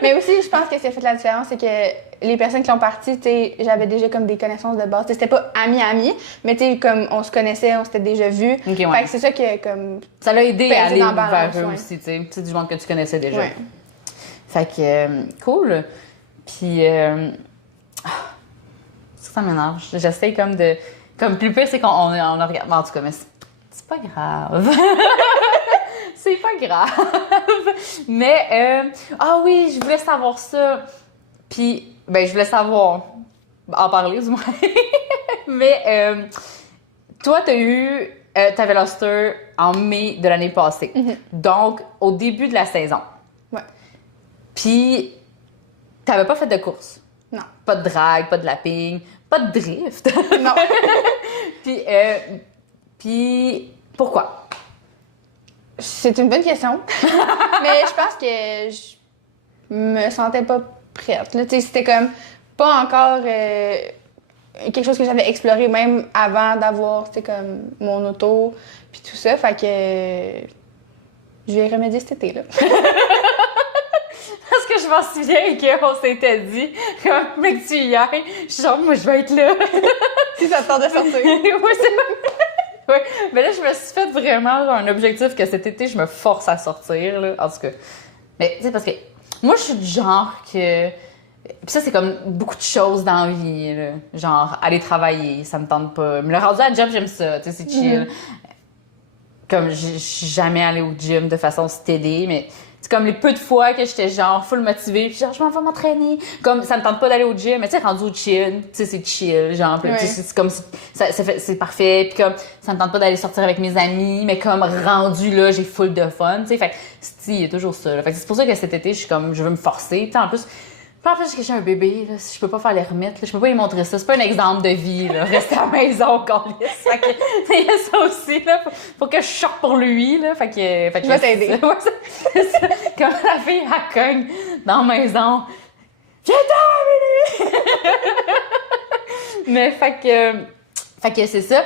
Mais aussi, je pense que ce qui a fait la différence, c'est que les personnes qui ont parti, tu sais, j'avais déjà comme des connaissances de base. T'sais, c'était pas amis, mais tu sais, comme on se connaissait, on s'était déjà vus. Okay, ouais. Fait que c'est ça que, comme... Ça l'a aidé à aller balance, vers eux ouais. aussi, tu sais. C'est du monde que tu connaissais déjà. Ouais. Fait que, cool. Puis, ça m'énerve. J'essaie comme de... Comme, plus pire, c'est qu'on a regardé... En tout cas, mais c'est pas grave. C'est pas grave. Mais, ah oui, je voulais savoir ça. Puis, ben, je voulais savoir, en parler du moins. Mais, toi, t'avais l'Ulster en mai de l'année passée. Mm-hmm. Donc, au début de la saison. Ouais. Puis, t'avais pas fait de course. Non. Pas de drag, pas de lapping, pas de drift. Non. Puis, pourquoi? C'est une bonne question. Mais je pense que je me sentais pas prête. Là. C'était comme pas encore quelque chose que j'avais exploré même avant d'avoir comme mon auto puis tout ça. Fait que je vais y remédier cet été. Là. Parce que je m'en souviens qu'on s'était dit, comme mec, tu y ailles, je suis genre, moi, je vais être là. Si ça te tente de sortir. Oui, c'est oui, mais là, je me suis fait vraiment genre, un objectif que cet été, je me force à sortir, là. En tout cas. Mais, tu sais, parce que moi, je suis du genre que. Puis ça, c'est comme beaucoup de choses dans la vie, là. Genre, aller travailler, ça me tente pas. Mais le rendu à la job, j'aime ça, tu sais, c'est chill. Comme, je suis jamais allée au gym de façon stédée, mais c'est comme les peu de fois que j'étais genre full motivée, puis genre, je m'en vais m'entraîner. Comme, ça me tente pas d'aller au gym, mais tu sais, rendu au chill, tu sais, c'est chill, genre, puis, c'est comme, c'est parfait, puis comme, ça me tente pas d'aller sortir avec mes amis, mais comme, rendu là, j'ai full de fun, tu sais, fait que, il y a toujours ça, là. Fait que c'est pour ça que cet été, je suis comme, je veux me forcer, tu sais, en plus, j'ai un bébé, là, je peux pas faire l'ermite, là, je peux pas lui montrer ça. C'est pas un exemple de vie, là. Rester à la maison, câlisse. Fait que, il y a ça aussi, là. Faut que je sorte pour lui, là. Fait que je vais t'aider. Ouais, c'est ça. Comme la fille, elle cogne dans la maison. Viens-t'en, Amélie! Mais, fait que c'est ça.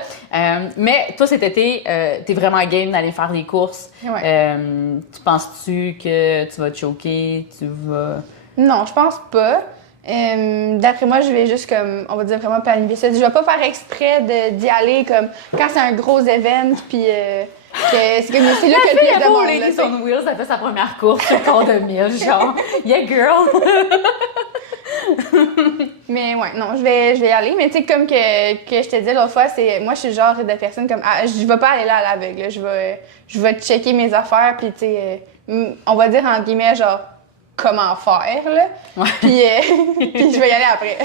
Mais toi, cet été, t'es vraiment game d'aller faire des courses. Ouais. Tu penses-tu que tu vas te choquer? Tu vas... Non, je pense pas. D'après moi, je vais juste comme, on va dire vraiment planifier ça. Je vais pas faire exprès d'y aller comme quand c'est un gros event, puis que c'est là que le plus de monde. Ladies on Wheels a fait sa première course au quart de mille, genre, yeah girl! Mais ouais, non, je vais y aller. Mais tu sais, comme que je te disais l'autre fois, moi, je suis le genre de personne comme, je vais pas aller là à l'aveugle. Je vais checker mes affaires, puis tu sais, on va dire entre guillemets, genre, comment faire, là. Ouais. Puis je vais y aller après.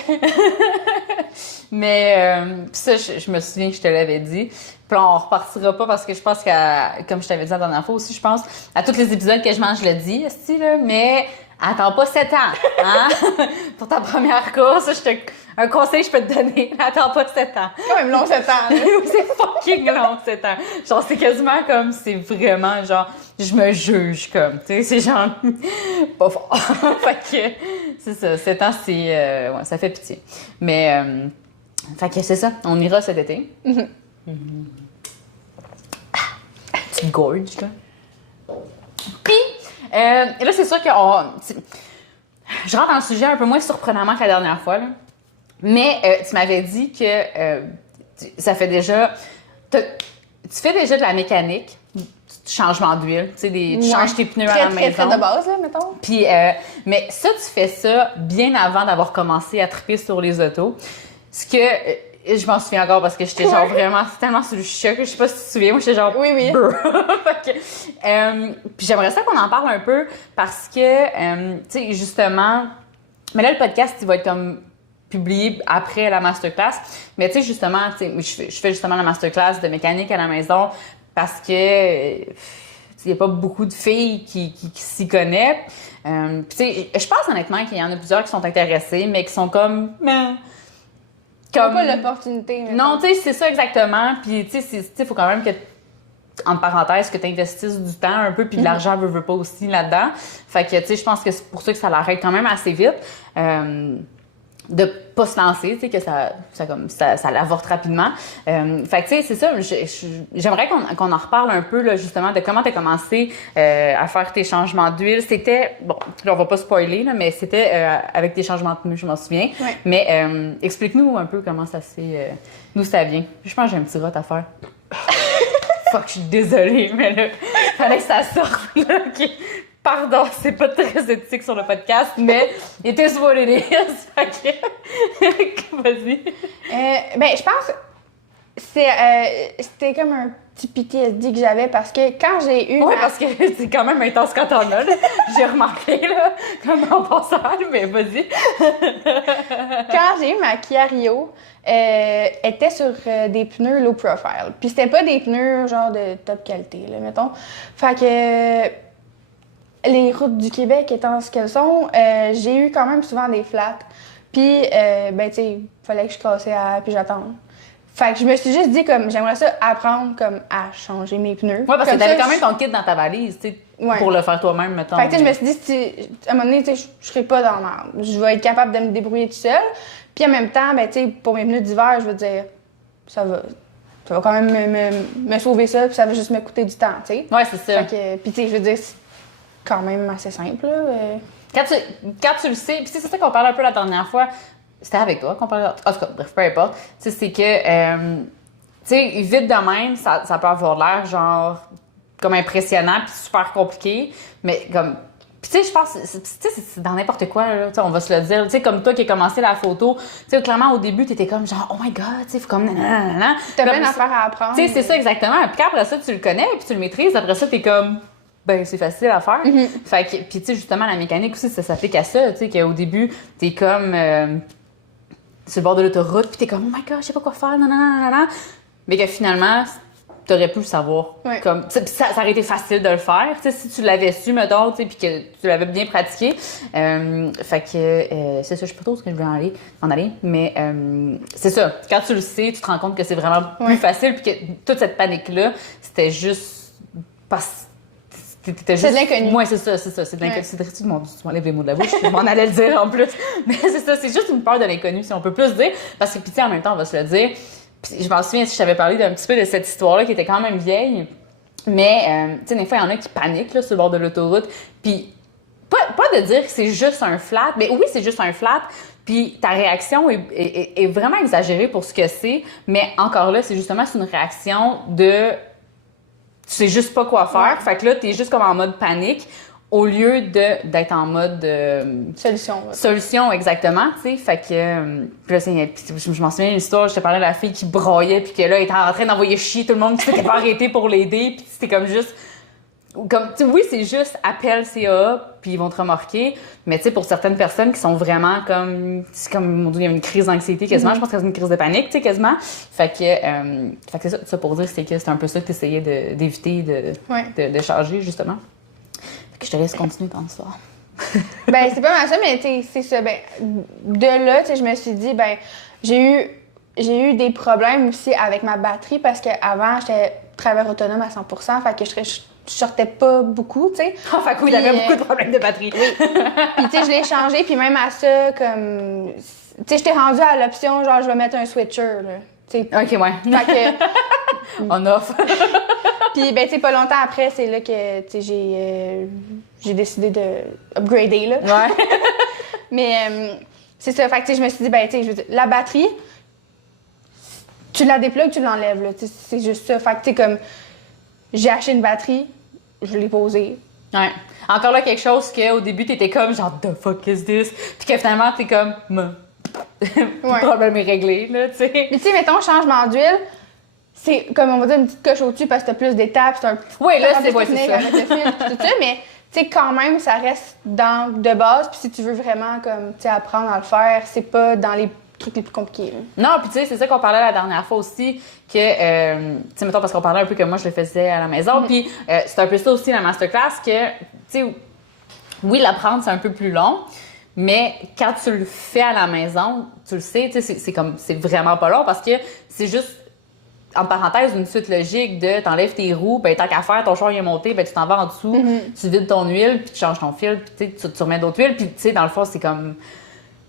Mais ça, je me souviens que je te l'avais dit. Puis on repartira pas parce que je pense comme je t'avais dit la dernière fois aussi, je pense, à tous les épisodes que je mange, je le dis, là, mais attends pas 7 ans, hein? Pour ta première course, un conseil que je peux te donner, attends pas 7 ans. C'est quand même long 7 ans. C'est fucking long 7 ans. Genre, c'est quasiment comme, c'est vraiment genre, je me juge comme, tu sais, c'est genre, pas fort. Fait que, c'est ça, 7 ans, c'est, ouais, ça fait pitié. Mais, fait que c'est ça, on ira cet été. Mm-hmm. Petite gorge, là. Puis, et là, c'est sûr que je rentre dans le sujet un peu moins surprenamment que la dernière fois, là. Mais tu m'avais dit que ça fait déjà... Tu fais déjà de la mécanique, du changement d'huile, tu sais, tu changes tes pneus à la maison. Très de base, là, mettons. Puis, mais ça, tu fais ça bien avant d'avoir commencé à triper sur les autos. Ce que... je m'en souviens encore parce que j'étais genre vraiment tellement sous le choc. Je sais pas si tu te souviens, moi j'étais genre... Oui. Puis j'aimerais ça qu'on en parle un peu parce que, tu sais, justement... Mais là, le podcast, il va être comme publié après la masterclass. Mais tu sais, justement, tu sais, je fais justement la masterclass de mécanique à la maison parce que... tu il n'y a pas beaucoup de filles qui s'y connaissent. Puis tu sais, je pense honnêtement qu'il y en a plusieurs qui sont intéressées, mais qui sont comme... Comme pas l'opportunité. Non, tu sais, c'est ça exactement. Puis tu sais, il faut quand même que, entre parenthèses, que tu investisses du temps un peu, puis de l'argent veut pas aussi là-dedans. Fait que, tu sais, je pense que c'est pour ça que ça l'arrête quand même assez vite. De pas se lancer, tu sais, que ça l'avorte rapidement. Fait que, tu sais, c'est ça, j'aimerais qu'on en reparle un peu, là, justement, de comment tu as commencé à faire tes changements d'huile. C'était, bon, là, on va pas spoiler, là, mais c'était avec tes changements de tenue, je m'en souviens. Ouais. Mais explique-nous un peu comment ça s'est... d'où ça vient. Je pense que j'ai un petit rot à faire. Fuck, je suis désolée, mais là, fallait que ça sorte, là, OK. Pardon, c'est pas très éthique sur le podcast, mais it is what it is. Vas-y. Ben, je pense que c'était comme un petit PTSD que j'avais parce que quand j'ai eu... Oui, parce que c'est quand même intense quand t'en as, là. J'ai remarqué, là, comme en passant, mais vas-y. Quand j'ai eu ma Kia Rio, elle était sur des pneus low profile. Puis c'était pas des pneus genre de top qualité, là, mettons. Fait que... Les routes du Québec étant ce qu'elles sont, j'ai eu quand même souvent des flats. Puis, ben, tu sais, il fallait que je cassais puis j'attende. Fait que je me suis juste dit, comme, j'aimerais ça apprendre, comme, à changer mes pneus. Ouais, parce comme que t'avais ça, quand même ton kit dans ta valise, tu sais, pour le faire toi-même, mettons. Fait que, tu sais, je me suis dit, à un moment donné, tu sais, je serai pas dans la merde. Je vais être capable de me débrouiller tout seul. Puis, en même temps, ben, tu sais, pour mes pneus d'hiver, je veux dire, ça va quand même me sauver ça, puis ça va juste me coûter du temps, tu sais. Ouais, c'est ça. Fait que, puis, tu sais, je veux dire, quand même assez simple. Là. Quand tu le sais, puis c'est ça qu'on parlait un peu la dernière fois, c'était avec toi qu'on parlait. En tout cas, bref, peu importe. Tu sais, c'est que, tu sais, vite de même, ça peut avoir l'air genre comme impressionnant puis super compliqué, mais comme. Puis tu sais, je pense, c'est dans n'importe quoi, là, on va se le dire. Tu sais, comme toi qui as commencé la photo, tu sais, clairement, au début, t'étais comme genre, oh my god, tu sais, faut comme nanana. T'as plein d'affaires à apprendre. Tu sais, c'est ça exactement. Puis après ça, tu le connais, puis tu le maîtrises. Après ça, t'es comme. Ben, c'est facile à faire. Fait que, puis tu sais, justement, la mécanique aussi, ça s'applique à ça, tu sais, qu'au début, t'es comme sur le bord de l'autoroute, puis t'es comme, oh my god, je sais pas quoi faire, nanana. Mais que finalement, t'aurais pu le savoir. Ouais. Comme, ça aurait été facile de le faire, tu sais, si tu l'avais su, mettons, tu sais, puis que tu l'avais bien pratiqué. Fait que, c'est ça, je sais pas trop où je voulais en aller, mais c'est ça, quand tu le sais, tu te rends compte que c'est vraiment plus facile, puis que toute cette panique-là, c'était juste parce c'est de l'inconnu. Ouais, c'est ça. C'est de l'inconnu. C'est tu m'enlèves les mots de la bouche. Je m'en allais le dire en plus. Mais c'est ça, c'est juste une peur de l'inconnu, si on peut plus dire. Parce que, puis tu sais, en même temps, on va se le dire. Puis je m'en souviens, si je t'avais parlé d'un petit peu de cette histoire-là qui était quand même vieille. Mais, tu sais, des fois, il y en a qui paniquent, là, sur le bord de l'autoroute. Puis, pas de dire que c'est juste un flat. Mais oui, c'est juste un flat. Puis ta réaction est vraiment exagérée pour ce que c'est. Mais encore là, c'est justement une réaction de... Tu sais juste pas quoi faire. Ouais. Fait que là, t'es juste comme en mode panique au lieu d'être en mode... Solution. Ouais. Solution, exactement, tu sais. Fait que... puis là, je m'en souviens d'une histoire, je te parlais de la fille qui broyait puis que là, elle était en train d'envoyer chier tout le monde qui s'était pas arrêté pour l'aider. Puis c'était comme juste... Comme, oui, c'est juste appelle CA, puis ils vont te remorquer. Mais tu sais, pour certaines personnes qui sont vraiment comme... C'est comme, mon Dieu, il y a une crise d'anxiété quasiment. Je pense que c'est une crise de panique, tu sais, quasiment. Fait que c'est ça pour dire, c'est que c'est un peu ça que tu essayais d'éviter de changer, justement. Fait que je te laisse continuer ton histoire. Ben, c'est pas mal ça, mais tu sais, c'est ça. Ben, de là, tu sais, je me suis dit, ben, j'ai eu des problèmes aussi avec ma batterie parce qu'avant, j'étais travailleur autonome à 100%, fait que je sortais pas beaucoup, tu sais. Fait que oui, il y avait beaucoup de problèmes de batterie. Oui. Puis, tu sais, je l'ai changé, puis même à ça, comme... Tu sais, j'étais rendue à l'option, genre, je vais mettre un switcher, là. Tu sais. OK, ouais. Fait que... On offre. Puis, ben, tu sais, pas longtemps après, c'est là que, tu sais, j'ai décidé de upgrader, là. Ouais. Mais, c'est ça. Fait que, tu sais, je me suis dit, ben, tu sais, je veux dire, la batterie, tu la déplugues, tu l'enlèves, là. Tu sais, c'est juste ça. Fait que, tu sais, comme, j'ai acheté une batterie, je l'ai posée. Ouais. Encore là, quelque chose qu'au début, t'étais comme genre, the fuck is this? Puis que finalement, t'es comme, le problème est réglé, là, tu sais. Mais tu sais, mettons, changement d'huile, c'est comme on va dire une petite coche au-dessus parce que t'as plus d'étapes, c'est un Oui, là, c'est technique ça. avec le fil, tout ça, mais tu sais, quand même, ça reste de base. Puis si tu veux vraiment, comme, tu sais, apprendre à le faire, c'est pas dans les trucs les plus compliqués. Là. Non, puis tu sais, c'est ça qu'on parlait la dernière fois aussi, que, tu sais, mettons, parce qu'on parlait un peu que moi, je le faisais à la maison, puis c'est un peu ça aussi, la masterclass, que, tu sais, oui, l'apprendre, c'est un peu plus long, mais quand tu le fais à la maison, tu le sais, tu sais, c'est vraiment pas long, parce que c'est juste, en parenthèse, une suite logique de t'enlèves tes roues, ben tant qu'à faire, ton char il est monté, ben tu t'en vas en dessous, tu vides ton huile, puis tu changes ton fil, puis tu remets d'autres huiles, puis tu sais, dans le fond, c'est comme...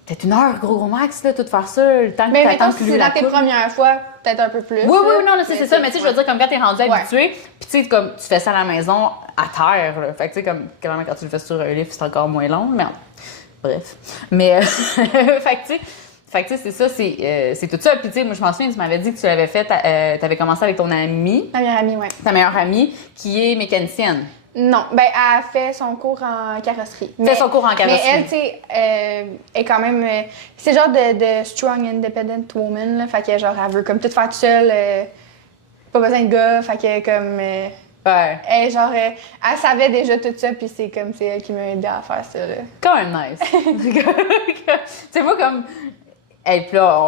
Peut-être 1 heure, gros max, là, tout faire ça, le temps que mettons, si c'est dans tes premières fois, peut-être un peu plus. Oui, non, là, c'est ça. Mais tu sais, je veux dire, comme quand t'es rendu habitué, puis tu sais, comme tu fais ça à la maison, à terre, là. Fait que tu sais, comme clairement, quand tu le fais sur un livre, c'est encore moins long, mais bref. Mais, fait que tu sais, c'est ça, c'est tout ça. Puis tu sais, moi, je m'en souviens, tu m'avais dit que tu l'avais fait, t'avais commencé avec ton amie. Ta meilleure amie, ouais. Ta meilleure amie, qui est mécanicienne. Non, ben elle fait son cours en carrosserie. Fait son cours en carrosserie. Mais elle, tu sais, est quand même... c'est genre de strong, independent woman, là. Fait que genre, elle veut comme tout faire toute seule. Pas besoin de gars. Fait que comme... ouais. Elle, genre, elle savait déjà tout ça, puis c'est elle qui m'a aidé à faire ça, là. Quand même nice. Tu sais, moi, comme... Et puis là,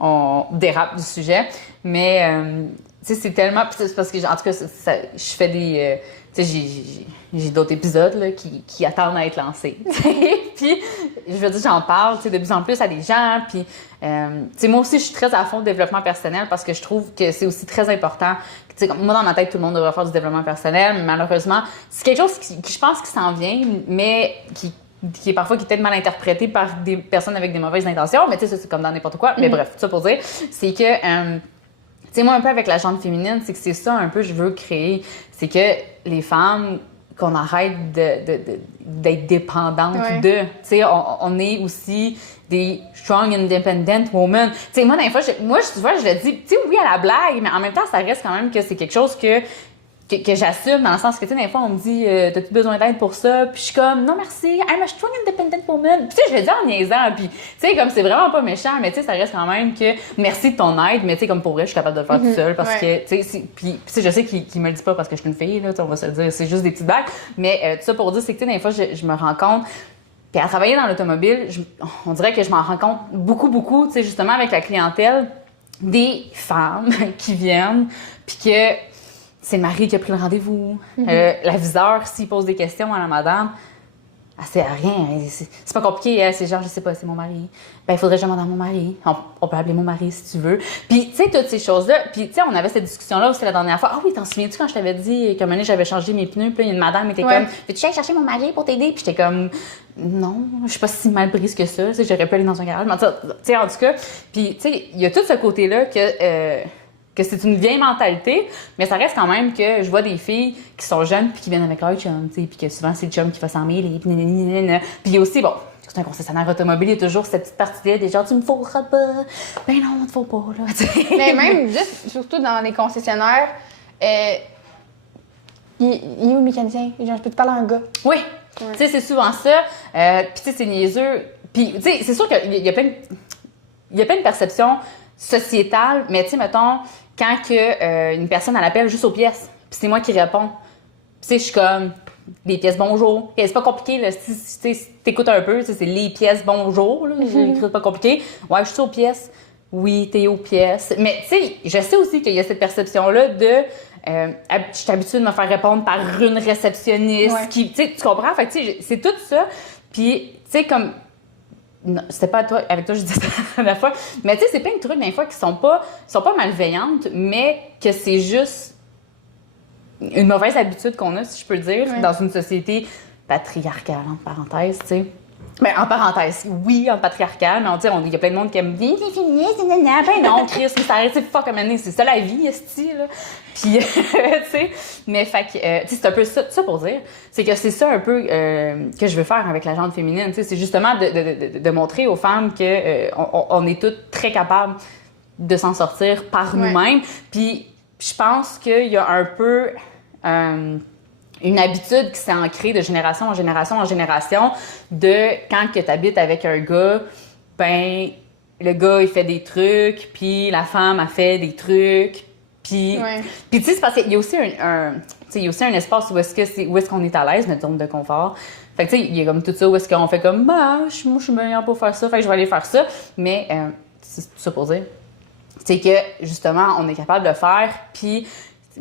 on dérape du sujet, mais... tu sais, c'est tellement... C'est parce que, en tout cas, je fais des... tu sais, j'ai d'autres épisodes là, qui attendent à être lancés. Puis, je veux dire, j'en parle, tu sais, de plus en plus à des gens. Puis, tu sais, moi aussi, je suis très à fond de développement personnel parce que je trouve que c'est aussi très important. Tu sais, moi, dans ma tête, tout le monde devrait faire du développement personnel, mais malheureusement, c'est quelque chose qui je pense, qui s'en vient, mais qui est parfois qui est peut-être mal interprété par des personnes avec des mauvaises intentions. Mais tu sais, ça, c'est comme dans n'importe quoi. Mais bref, tout ça pour dire, c'est que... tu sais, moi, un peu avec la gente féminine, c'est que c'est ça un peu je veux créer. C'est que les femmes, qu'on arrête d'être dépendantes de. Tu sais, on est aussi des strong, independent women. Tu sais, moi, des fois, tu vois, je le dis, tu sais, oui, à la blague, mais en même temps, ça reste quand même que c'est quelque chose que j'assume, dans le sens que, tu sais, des fois, on me dit, t'as-tu besoin d'aide pour ça? Puis je suis comme, non, merci, I'm a strong, independent woman. Puis, tu sais, je le dis en niaisant, puis, tu sais, comme c'est vraiment pas méchant, mais, tu sais, ça reste quand même que merci de ton aide, mais, tu sais, comme pour vrai, je suis capable de le faire toute seule, parce que, tu sais, puis, je sais qu'il me le dit pas parce que je suis une fille, là, on va se le dire, c'est juste des petites blagues, mais, tout ça pour dire, c'est que, tu sais, des fois, je me rends compte, puis à travailler dans l'automobile, on dirait que je m'en rends compte beaucoup, tu sais, justement, avec la clientèle, des femmes qui viennent, puis que, c'est le mari qui a pris le rendez-vous. L'aviseur, s'il pose des questions à la madame, elle sait rien. C'est pas compliqué. C'est genre, je sais pas, c'est mon mari. Ben, il faudrait que je demande à mon mari. On peut appeler mon mari si tu veux. Puis, tu sais, toutes ces choses-là. Puis, tu sais, on avait cette discussion-là aussi la dernière fois. Ah oui, t'en souviens-tu quand je t'avais dit qu'à un moment donné, j'avais changé mes pneus? Puis là, une madame était comme, veux-tu aller chercher mon mari pour t'aider? Puis j'étais comme, non, je suis pas si mal prise que ça. Tu sais, j'aurais pu aller dans un garage. Mais, tu sais, en tout cas. Puis, tu sais, il y a tout ce côté-là que c'est une vieille mentalité, mais ça reste quand même que je vois des filles qui sont jeunes puis qui viennent avec leur chum, tu sais, puis que souvent c'est le chum qui fait s'en mêler, puis nanana. Puis il y a aussi, bon, c'est un concessionnaire automobile, il y a toujours cette petite partie-là des gens, tu me fourras pas, ben non, tu faut pas, là, t'sais. Mais même, juste, surtout dans les concessionnaires, il est où le mécanicien? Genre, je peux te parler à un gars? Oui, tu sais, c'est souvent ça, puis tu sais, c'est niaiseux, puis tu sais, c'est sûr qu'il y a plein de perceptions sociétales, mais tu sais, mettons, quand une personne, elle appelle juste aux pièces, puis c'est moi qui réponds. Puis tu sais, je suis comme, les pièces bonjour. C'est pas compliqué, là. Si t'écoutes un peu, c'est les pièces bonjour, là. C'est pas compliqué. Ouais, je suis aux pièces. Oui, t'es aux pièces. Mais tu sais, je sais aussi qu'il y a cette perception-là de, je suis habituée de me faire répondre par une réceptionniste qui, tu sais, tu comprends? Fait que tu sais, c'est tout ça. Puis, tu sais, comme, non, c'était pas avec toi, je disais ça la dernière fois. Mais tu sais, c'est plein de trucs, des fois, qui sont pas malveillantes, mais que c'est juste une mauvaise habitude qu'on a, si je peux dire, dans une société patriarcale, entre parenthèses, tu sais. Ben, en parenthèse, oui, en patriarcal, mais il y a plein de monde qui aime bien les féministes, nanana. Ben non, Chris, mais ça arrête, c'est fuck, c'est ça la vie, esti, là. Puis, tu sais, mais fait que, tu sais, c'est un peu ça pour dire, c'est que c'est ça un peu que je veux faire avec la gente féminine, tu sais, c'est justement de montrer aux femmes que on est toutes très capables de s'en sortir par nous-mêmes. Puis, je pense qu'il y a un peu une habitude qui s'est ancrée de génération en génération en génération de quand que t'habites avec un gars, ben le gars il fait des trucs, puis la femme a fait des trucs, puis tu sais c'est parce qu'il y a aussi sais, il y a aussi un espace où est-ce qu'on est à l'aise, notre zone de confort. Fait que, tu sais, il y a comme tout ça où est-ce qu'on fait comme, moi, je suis meilleure pour faire ça, fait que je vais aller faire ça. Mais, c'est tout ça pour dire. C'est que, justement, on est capable de le faire, puis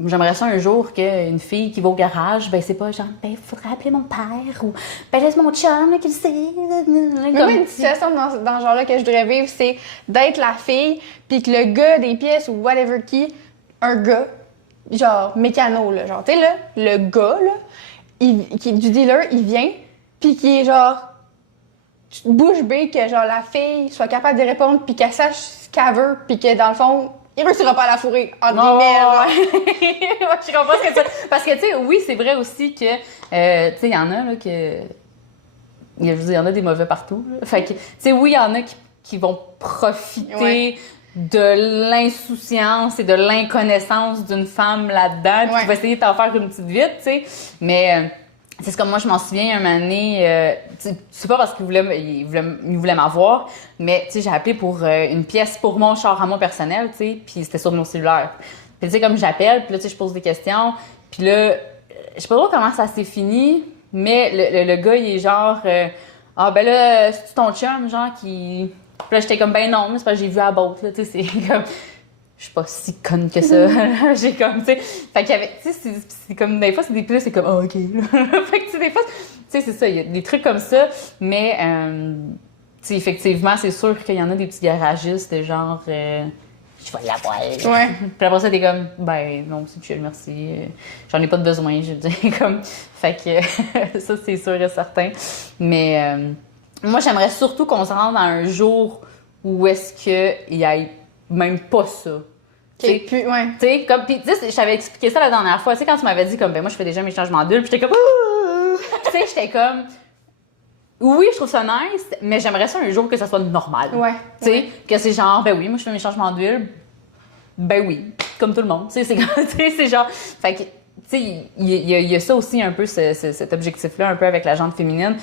j'aimerais ça un jour qu'une fille qui va au garage, ben c'est pas genre, ben faudrait appeler mon père, ou ben laisse mon chum, là, qu'il sait. Moi, une situation dans ce genre-là que je voudrais vivre, c'est d'être la fille, puis que le gars des pièces ou whatever qui, un gars, genre mécano, là, genre, tu sais, là, le gars, là, du dealer, il vient, puis qui est genre bouche bée que genre la fille soit capable de répondre puis qu'elle sache ce qu'elle veut puis que dans le fond il réussira pas à la fourrer entre guillemets ouais, je comprends ce que tu veux. Parce que tu sais oui c'est vrai aussi que tu sais il y en a là que il y en a des mauvais partout là. Fait que tu sais oui il y en a qui vont profiter de l'insouciance et de l'inconnaissance d'une femme là-dedans puis qui va essayer de t'en faire une petite vite tu sais mais c'est comme moi, je m'en souviens un moment donné, c'est pas parce qu'il voulait m'avoir, mais tu sais, j'ai appelé pour une pièce pour mon char à moi personnel, tu sais, puis c'était sur mon cellulaire. Puis tu sais, comme j'appelle, puis là, tu sais, je pose des questions, puis là, je sais pas trop comment ça s'est fini, mais le gars, il est genre, ah ben là, c'est ton chum, genre, qui... Puis là, j'étais comme, ben non, mais c'est parce que j'ai vu à botte, là, tu sais, c'est comme... Je suis pas si conne que ça. J'ai comme, tu sais. Fait qu'il y avait, tu sais, c'est comme, des fois, c'est des plus, c'est comme, oh, OK. Fait que, tu sais, des fois, tu sais, c'est ça, il y a des trucs comme ça, mais, tu sais, effectivement, c'est sûr qu'il y en a des petits garagistes, de genre, je vais l'avoir. Ouais. Puis après ça, t'es comme, ben, non, c'est chill, merci. J'en ai pas de besoin, je veux dire, comme. Fait que, ça, c'est sûr et certain. Mais, moi, j'aimerais surtout qu'on se rende à un jour où est-ce qu'il y ait même pas ça. Okay, puis, ouais. Tu sais, comme, pis, tu sais, je t'avais expliqué ça la dernière fois, tu sais, quand tu m'avais dit, comme, ben, moi, je fais déjà mes changements d'huile, pis j'étais comme, tu sais, j'étais comme, oui, je trouve ça nice, mais j'aimerais ça un jour que ça soit normal. Ouais. Tu sais, que c'est genre, ben oui, moi, je fais mes changements d'huile, ben oui, comme tout le monde, tu sais, c'est genre, fait que, tu sais, il y a ça aussi un peu, cet objectif-là, un peu avec la jante féminine.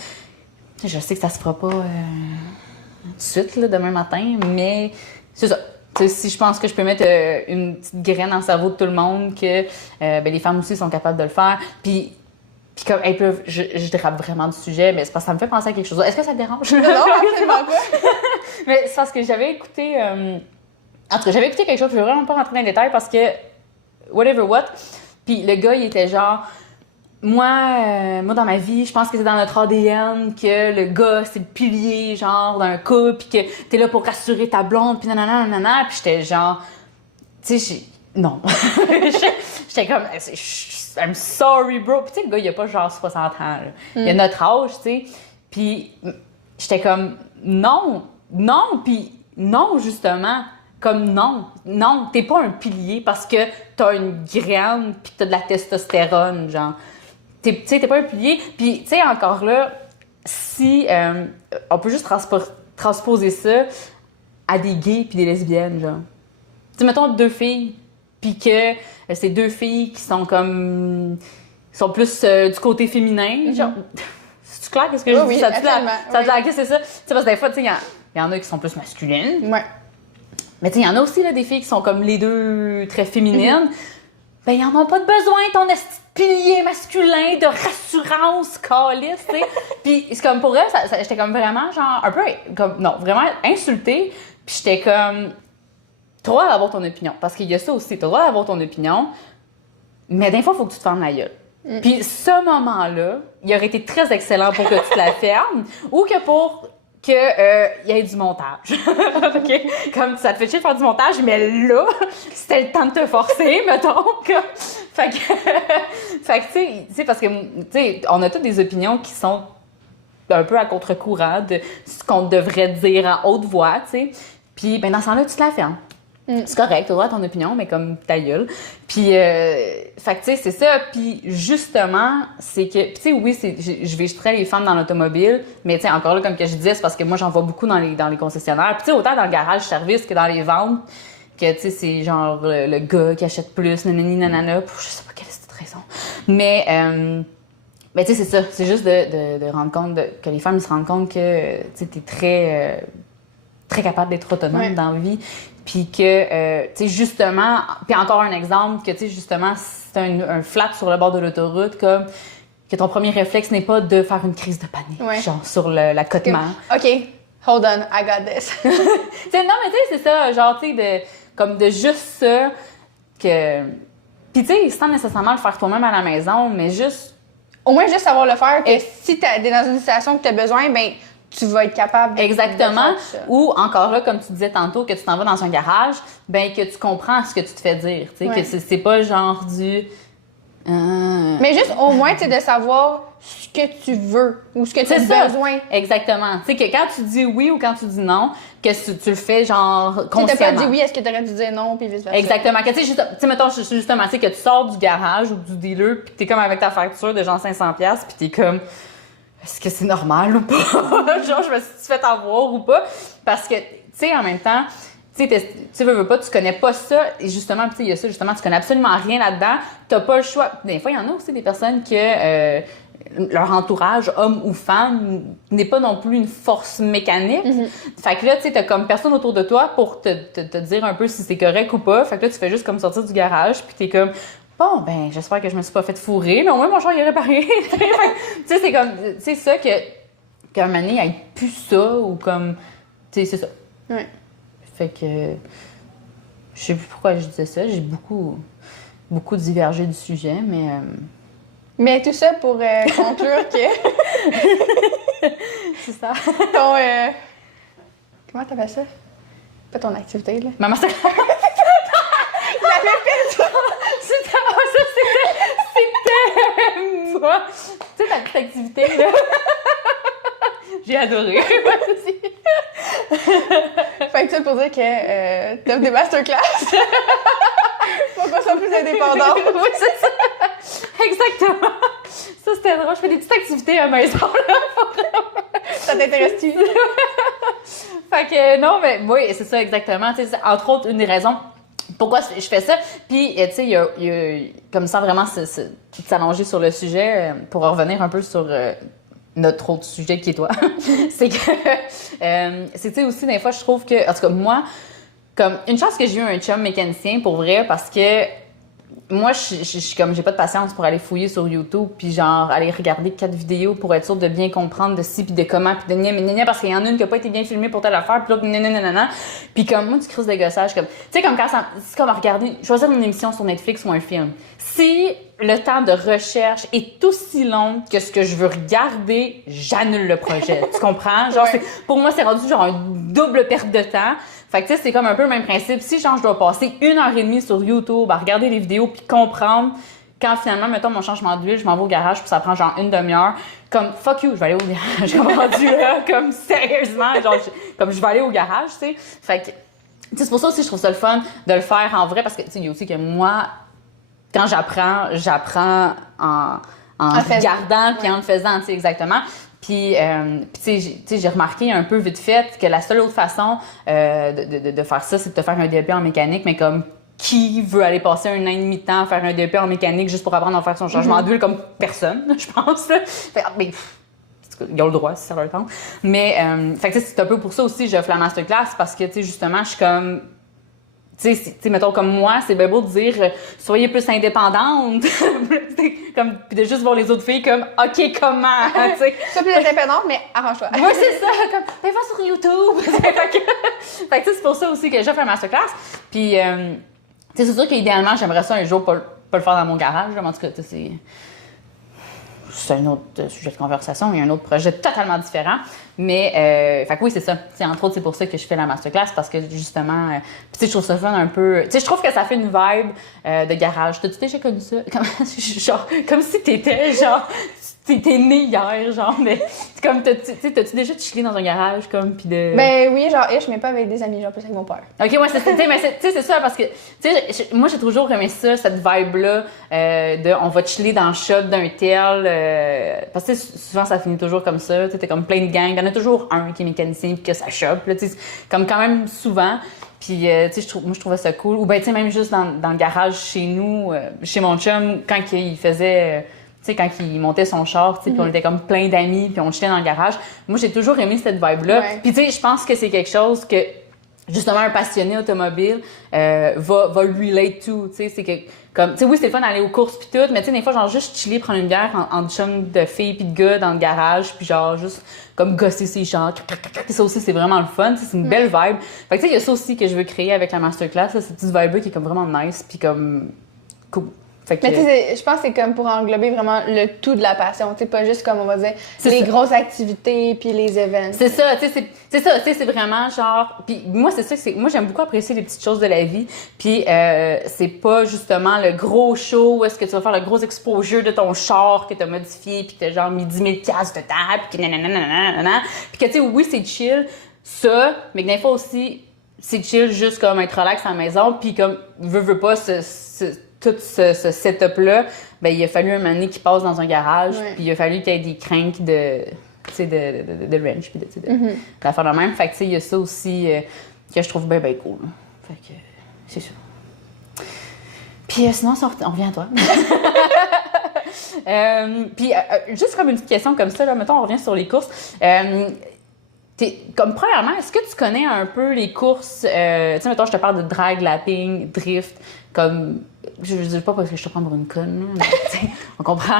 Je sais que ça se fera pas tout de suite, là, demain matin, mais c'est ça. T'sais, si je pense que je peux mettre une petite graine dans le cerveau de tout le monde, que ben, les femmes aussi sont capables de le faire. Puis comme elles peuvent, je dérape vraiment du sujet, mais c'est parce que ça me fait penser à quelque chose. Est-ce que ça te dérange? Non, absolument pas. Mais c'est parce que j'avais écouté... En tout cas, j'avais écouté quelque chose, je ne vais vraiment pas rentrer dans les détails parce que... Whatever what. Puis le gars, il était genre... Moi, dans ma vie, je pense que c'est dans notre ADN que le gars, c'est le pilier, genre, d'un couple, pis que t'es là pour rassurer ta blonde, pis nanana, nanana, pis j'étais genre... Tu sais, non. J'étais comme... I'm sorry, bro. Pis tu sais, le gars, il a pas genre 60 ans, là. Il a notre âge, tu sais. Pis j'étais comme... Non, pis non, justement. Comme non, t'es pas un pilier parce que t'as une graine pis t'as de la testostérone, genre. Tu sais, t'es pas un pilier. Puis, tu sais, encore là, si on peut juste transposer ça à des gays puis des lesbiennes, genre. Tu sais, mettons deux filles, puis que c'est deux filles qui sont comme... sont plus du côté féminin, genre... C'est-tu clair qu'est-ce que je dis? Oui, Ça oui. c'est ça? Tu sais, parce que des fois, tu sais, il y en a qui sont plus masculines. Ouais. Mais tu sais, il y en a aussi, là, des filles qui sont comme les deux très féminines. Ben, ils en ont pas de besoin, ton pilier masculin de rassurance, calice, tu sais. Puis c'est comme pour elle, j'étais comme vraiment, genre, un peu, comme, non, vraiment insultée. Puis j'étais comme, t'as le droit d'avoir ton opinion. Parce qu'il y a ça aussi, t'as le droit d'avoir ton opinion. Mais des fois, il faut que tu te fermes la gueule. Puis ce moment-là, il aurait été très excellent pour que tu te la fermes ou que pour qu'il y ait du montage. OK? Comme ça te fait chier de faire du montage, mais là, c'était le temps de te forcer, mettons. Fait que tu sais, parce que, tu sais, on a toutes des opinions qui sont un peu à contre-courant de ce qu'on devrait dire à haute voix, tu sais. Puis, ben, dans ce temps-là, tu te la fermes. C'est correct, t'as droit à ton opinion, mais comme ta gueule. Puis, fait que, tu sais, c'est ça. Puis, justement, c'est que, tu sais, oui, je végéterais les femmes dans l'automobile, mais, tu sais, encore là, comme que je disais, c'est parce que moi, j'en vois beaucoup dans les concessionnaires. Puis, tu sais, autant dans le garage-service que dans les ventes, que, tu sais, c'est genre le gars qui achète plus, nanani, nanana, pour je sais pas quelle est cette raison. Mais, tu sais, c'est ça. C'est juste de rendre compte, que les femmes, ils se rendent compte que, tu sais, t'es très capable d'être autonome dans la vie. puis que, tu sais, justement, puis encore un exemple, que, tu sais, justement, si c'est un flat sur le bord de l'autoroute, comme, que ton premier réflexe n'est pas de faire une crise de panique, genre, sur l'accotement. OK, hold on, I got this. Non, mais tu sais, c'est ça, genre, tu sais, comme de juste ça, que... Puis, tu sais, sans nécessairement le faire toi-même à la maison, mais juste... Au moins, juste savoir le faire, que si t'es dans une situation que t'as besoin, ben tu vas être capable de Exactement. de faire ça. Ou encore là, comme tu disais tantôt, que tu t'en vas dans un garage, ben que tu comprends ce que tu te fais dire, tu sais, que c'est pas genre du... Mais juste au moins, tu sais, de savoir ce que tu veux ou ce que tu as besoin. Exactement. Tu sais, que quand tu dis oui ou quand tu dis non, que tu le fais genre consciemment. Tu t'as pas dit oui, est-ce que tu aurais dû dire non, puis vice-versa. Exactement. Que tu sais, mettons, justement, tu sais, que tu sors du garage ou du dealer, puis t'es comme avec ta facture de genre 500$, puis t'es comme... Est-ce que c'est normal ou pas? Genre, je me suis fait avoir ou pas? Parce que, tu sais, en même temps, tu veux pas, tu connais pas ça. Et justement, tu sais, il y a ça, justement, tu connais absolument rien là-dedans. T'as pas le choix. Des fois, il y en a aussi des personnes que leur entourage, homme ou femme, n'est pas non plus une force mécanique. Fait que là, tu sais, t'as comme personne autour de toi pour te dire un peu si c'est correct ou pas. Fait que là, tu fais juste comme sortir du garage, puis t'es comme... Bon, ben, j'espère que je me suis pas fait fourrer, mais au moins mon char il est réparé. Tu sais, c'est comme, c'est ça qu'un moment donné, il n'y ait plus ça, ou comme, tu sais, c'est ça. Ouais. Fait que, je sais plus pourquoi je disais ça, j'ai beaucoup divergé du sujet, mais... Mais tout ça pour conclure que... c'est ça. Ton... Comment t'appelles ça? Pas ton activité, là. Maman, c'est... C'était moi. Tu sais, ta petite activité, là. J'ai adoré. Fait que ça pour dire que t'as des masterclass. Pour qu'on soit plus indépendant. Oui, c'est ça. Exactement. Ça, c'était drôle. Je fais des petites activités à la maison, là. Ça t'intéresse-tu? Fait que non, mais oui, c'est ça, exactement. Tu sais, entre autres, une des raisons pourquoi je fais ça. Puis, tu sais, il y a comme ça, vraiment, s'allonger sur le sujet, pour revenir un peu sur notre autre sujet qui est toi. C'est que, c'est, tu sais, aussi, des fois, je trouve que, en tout cas, moi, comme, une chance que j'ai eu un chum mécanicien, pour vrai, parce que moi, je comme, j'ai pas de patience pour aller fouiller sur YouTube, puis genre, aller regarder 4 vidéos pour être sûre de bien comprendre de ci, puis de comment, puis de gna, parce qu'il y en a une qui a pas été bien filmée pour telle affaire, puis l'autre, nanana. Puis comme, moi, tu crises des gossages, comme, tu sais, comme quand c'est comme regarder, choisir une émission sur Netflix ou un film. Si le temps de recherche est aussi long que ce que je veux regarder, j'annule le projet. Tu comprends? Genre, pour moi, c'est rendu genre une double perte de temps. Fait que, tu sais, c'est comme un peu le même principe. Si, genre, je dois passer 1h30 sur YouTube à regarder les vidéos puis comprendre, quand finalement, mettons, mon changement d'huile, je m'en vais au garage puis ça prend genre une demi-heure, comme, fuck you, je vais aller au garage. Comme rendu là, comme, sérieusement, genre, comme, je vais aller au garage, tu sais. Fait que, tu sais, c'est pour ça aussi, je trouve ça le fun de le faire en vrai parce que, tu sais, il y a aussi que moi, quand j'apprends en regardant puis en le faisant, tu sais, exactement. Puis, tu sais, j'ai remarqué un peu vite fait que la seule autre façon de faire ça, c'est de te faire un DEP en mécanique, mais comme qui veut aller passer 1 an et demi de temps à faire un DEP en mécanique juste pour apprendre à faire son changement d'huile comme personne, je pense. Mais, ils ont le droit si ça leur tente. Mais, fait que c'est un peu pour ça aussi que j'offre la masterclass parce que, tu sais, justement, je suis comme... Tu sais, mettons, comme moi, c'est bien beau de dire soyez plus indépendante. Comme, puis de juste voir les autres filles comme, OK, comment? Tu sais. Sois plus indépendante, mais arrange-toi. Moi, c'est ça. Comme, ben, va sur YouTube. Fait que c'est pour ça aussi que j'offre un masterclass. Puis, tu sais, c'est sûr qu'idéalement, j'aimerais ça un jour pas le faire dans mon garage. Mais en tout cas, tu sais, c'est un autre sujet de conversation et un autre projet totalement différent. Mais, fait que oui, c'est ça. T'sais, entre autres, c'est pour ça que je fais la masterclass parce que justement, tu sais, je trouve ça fun un peu. Tu sais, je trouve que ça fait une vibe de garage. T'as-tu déjà connu ça? Genre, comme si t'étais, genre, t'es né hier, genre, mais comme, t'as-tu déjà chillé dans un garage, comme, pis de. Ben oui, genre, mais pas avec des amis, genre, plus avec mon père. Ok, ouais, c'est ça, parce que, tu sais, moi, j'ai toujours aimé ça, cette vibe-là, de on va chiller dans le shop d'un tel, parce que souvent, ça finit toujours comme ça, tu sais, t'es comme plein de gangs, il y en a toujours un qui est mécanicien, puis que ça chope, là, tu sais, comme quand même souvent. Puis, tu sais, moi, je trouvais ça cool. Ou ben, tu sais, même juste dans le garage chez nous, chez mon chum, quand il faisait. Tu sais, quand il montait son char, tu sais, puis on était comme plein d'amis, puis on chillait dans le garage. Moi, j'ai toujours aimé cette vibe-là. Ouais. Puis, tu sais, je pense que c'est quelque chose que justement un passionné automobile va relate to, tu sais, c'est que comme tu sais oui c'est le fun d'aller aux courses puis tout, mais tu sais des fois genre juste chiller prendre une bière en chum de filles puis de gars dans le garage puis genre juste comme gosser ses gens, ça aussi c'est vraiment le fun, c'est une belle vibe. Fait que tu sais il y a ça aussi que je veux créer avec la masterclass, là, cette petite vibe là qui est comme vraiment nice puis comme cool. Fait que, Mais tu sais, je pense que c'est comme pour englober vraiment le tout de la passion, tu sais, pas juste comme on va dire les ça. grosses activités puis les événements. C'est ça, tu sais, c'est ça, tu sais, c'est vraiment genre. Puis moi, c'est ça, moi j'aime beaucoup apprécier les petites choses de la vie. Puis c'est pas justement le gros show où est-ce que tu vas faire le gros exposure de ton char que t'as modifié, puis que t'as genre mis 10 000 $ de table, puis que nanana. Puis que tu sais, oui, c'est chill, ça, mais que des fois aussi, c'est chill juste comme être relax à la maison, puis comme, veux pas, tout ce setup-là, ben il a fallu un moment donné qu'il passe dans un garage, puis il a fallu qu'il y ait des cranks de wrench, puis d'affaires de même. Fait que, tu sais, il y a ça aussi que je trouve bien cool. Fait que, c'est ça. Puis sinon, on revient à toi. Puis, juste comme une petite question comme ça, là, mettons, on revient sur les courses. Comme premièrement, est-ce que tu connais un peu les courses, tu sais, mettons, je te parle de drag, lapping, drift, comme, je dis pas parce que je te prends pour une conne, mais on comprend,